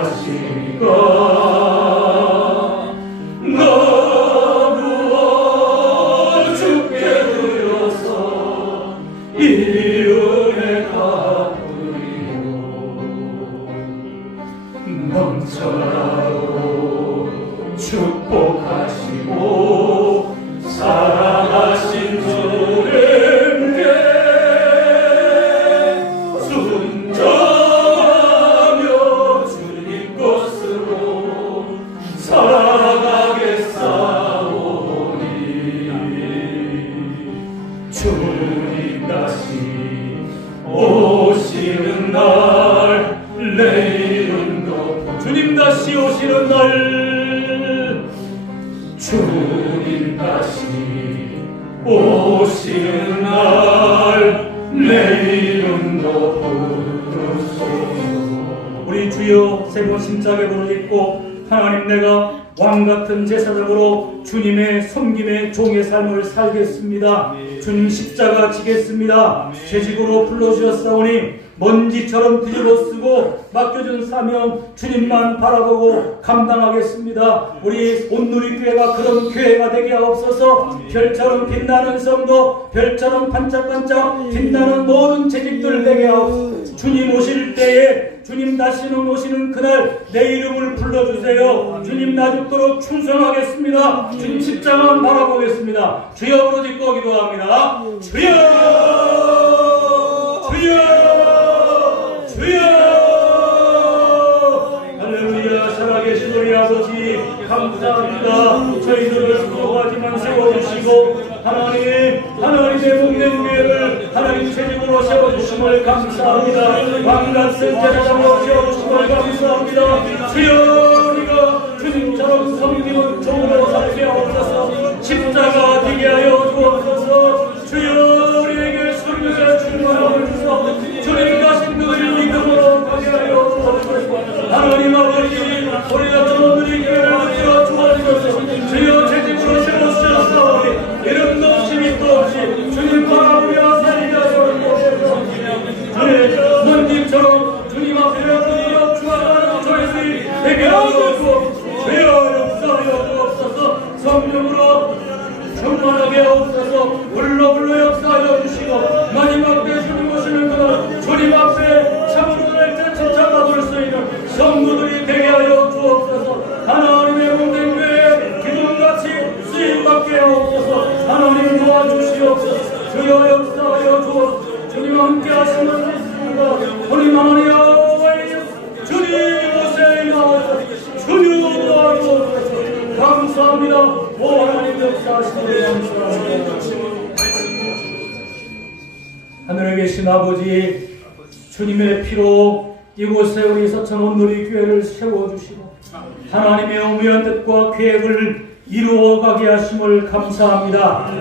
기뻐하시리까. 나 누워 주께 들어서 이 은혜 갚으리요. 넘쳐나도 축복하시고 사랑하신 주님께 순종하며 주님 것으로 살아가겠사오니 주님 다시 오시는 날 내일은 더 주님 다시 오시는 날 주님 다시 오시는 날 내일은 더 부르소서. 우리 주여 세번 심장에 불을 입고 하나님 내가 왕같은 제사장으로 주님의 섬김의 종의 삶을 살겠습니다. 주님 십자가 지겠습니다. 재직으로 불러주셨사오니 먼지처럼 뒤집어쓰고 맡겨준 사명 주님만 바라보고 감당하겠습니다. 우리 온누리교회가 그런 교회가 되게 하옵소서. 별처럼 빛나는 성도, 별처럼 반짝반짝 빛나는 모든 재직들 되게 하옵소서. 주님 오실 때에 주님 다시는 오시는 그날 내 이름을 불러주세요. 주님 나 죽도록 충성하겠습니다. 주님 십자만 바라보겠습니다. 주여 부르짖고 기도합니다. 주여 주여 주여. 할렐루야. 살아계신 우리 아버지 감사합니다. 저희들을 수고하지만 세워주시고 하나님의 목된 교회를 하나님 재직으로 세워주심을 감사합니다. 왕같은 제사장으로 세워주심을 감사합니다. 주여 우리가 주님처럼 섬기는 종으로 살게 하옵소서. 십자가 되게 하여 주옵소서. 주여 우리에게 선교사 충만함을 주소. 주님 가신 그들을 믿음으로 가게 하여 주옵소서. 하나님 아버지 우리가 전우들이 교회를 만들어 주옵소서. 주여 재직으로 세워주셨사오니 이름도 없이 밑도 없이 주님 바라보며 살게 하여 주옵소서. 주님 먼지처럼 주님 앞에 드디어 주하는 저희들이 되게 하여 주옵소서. 주여 역사하여 주옵소서. 성령으로 충만하게 하옵소서. 불러 역사하여 주시고 마지막 때 주님 오시는 그날 주님 앞에 참으로 날 칭찬받을 수 있는 성도들이 되게 하여 주옵소서. 하나님의 모든 교회 기둥같이 쓰임받게 하옵소서. 하나님 도와주시옵소서. 주여 역사하여 주옵소서. 주님 함께 하시는 있습니다. 주님 하나님 주님 오세 나와서 주님 도와주옵소서. 감사합니다. 오 하나님 역사하시는 감사합니다. 하늘에 계신 아버지 주님의 피로 이곳에 우리 서천 온누리 교회를 세워주시고 하나님의 어무한 뜻과 계획을 이루어가게 하심을 감사합니다.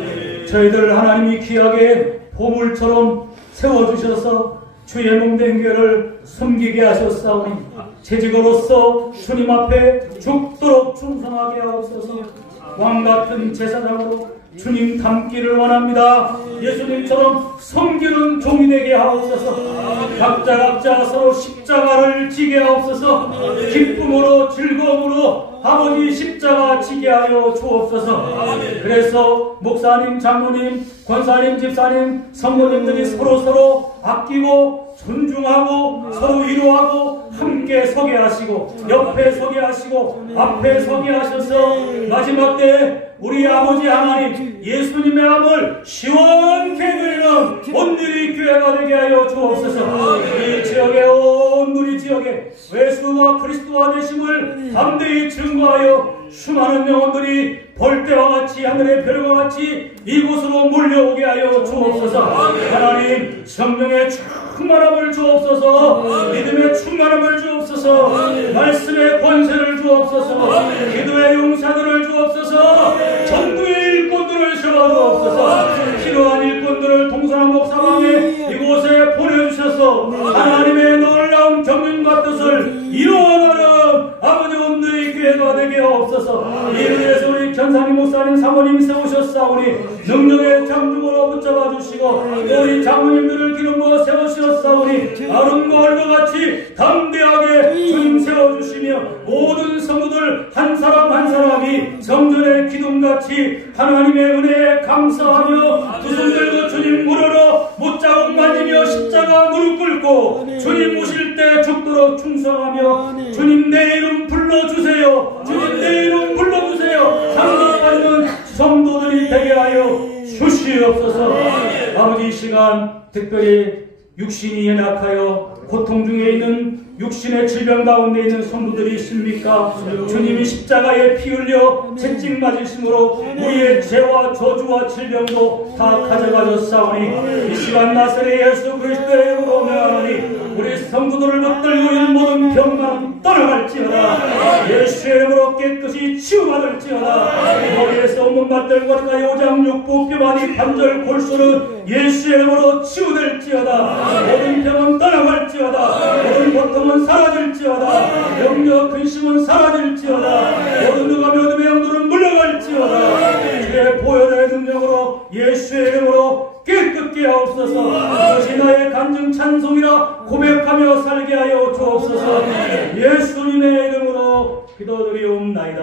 저희들 하나님이 귀하게 보물처럼 세워주셔서 주의 몸된 교회를 섬기게 하셨사오니 재직으로서 주님 앞에 죽도록 충성하게 하옵소서. 왕같은 제사장으로 주님 닮기를 원합니다. 예수님처럼 섬기는 종이 되게 하옵소서. 각자 서로 십자가를 지게 하옵소서. 기쁨으로 즐거움으로 아버지 십자가 지게 하여 주옵소서. 그래서 목사님, 장로님, 권사님, 집사님, 성도님들이 서로 아끼고 존중하고 서로 위로하고 함께 서게 하시고 옆에 서게 하시고 앞에 서게 하셔서 마지막 때 우리 아버지 하나님 예수님의 암을 시원케 그리는 온누리 교회가 되게 하여 주옵소서. 이 지역의 온 누리 지역에 예수와 그리스도와 되심을 담대히 증거하여 수많은 영혼들이 벌떼와 같이 하늘의 별과 같이 이곳으로 몰려오게 하여 주옵소서. 하나님 성령의 충만함을 주옵소서. 믿음의 충만함을 주옵소서. 말씀의 권세를 주옵소서. 기도의 용사들을 주옵소서. 전도의 일꾼들을 세워주옵소서. 필요한 일꾼들을 동서남 목사방에 이곳에 보내주셔서 하나님의 놀라운 경륜과 뜻을 이루어가는 아버지 온누리 교회가 되게 하옵소서. 이를 위해서 우리 견사님, 목사님, 사모님 세우셨사오니 능력의 장중으로 붙잡아 주시고 우리 장로님들을 기름 부어 세우셨사오니 아름과 얼과 같이 담대하게 주님 세워주시며 모든 성도들 한 사람 한 사람이 성전의 기둥같이 하나님의 은혜에 감사하며 두 손 들고 주님 무릎으로 못자국 만지며 십자가 무릎 꿇고 주님 오실 때 죽도록 충성하며 주님 내 이름 불러주세요. 주님 내 이름 불러주세요. 상급받는 성도들이 되게 하여 주시옵소서. 아버지 이 시간 특별히 육신이 연약하여 고통 중에 있는 육신의 질병 가운데 있는 성도들이 있습니까? 주님이 십자가에 피 흘려 채찍 맞으심으로 우리의 죄와 저주와 질병도 다 가져가셨사오니 이 시간 나사렛 예수 그리스도의 이름으로 명하노니 우리 성도들을 붙들고 있는 모든 병만 떠나갈지어다. 예수의 이름으로 깨끗이 치유받을지어다. 머리에서 온몸밭들 거리까지 오장육부 뼈마디 관절 골수는 예수의 이름으로 치유될지어다. 모든 병은 떠나갈지어다. 모든 고통은 사라질지어다. 영력 근심은 사라질지어다. 모든 누가 어둠의 영들은 물러갈지어다. 주의 보혈의 능력으로 예수의 이름으로 깨끗게 하옵소서. 그것이 나의 간증 찬송이라 고백하며 살게 하여 주옵소서. 예수님의 이름으로 기도드리옵나이다.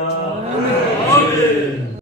아멘.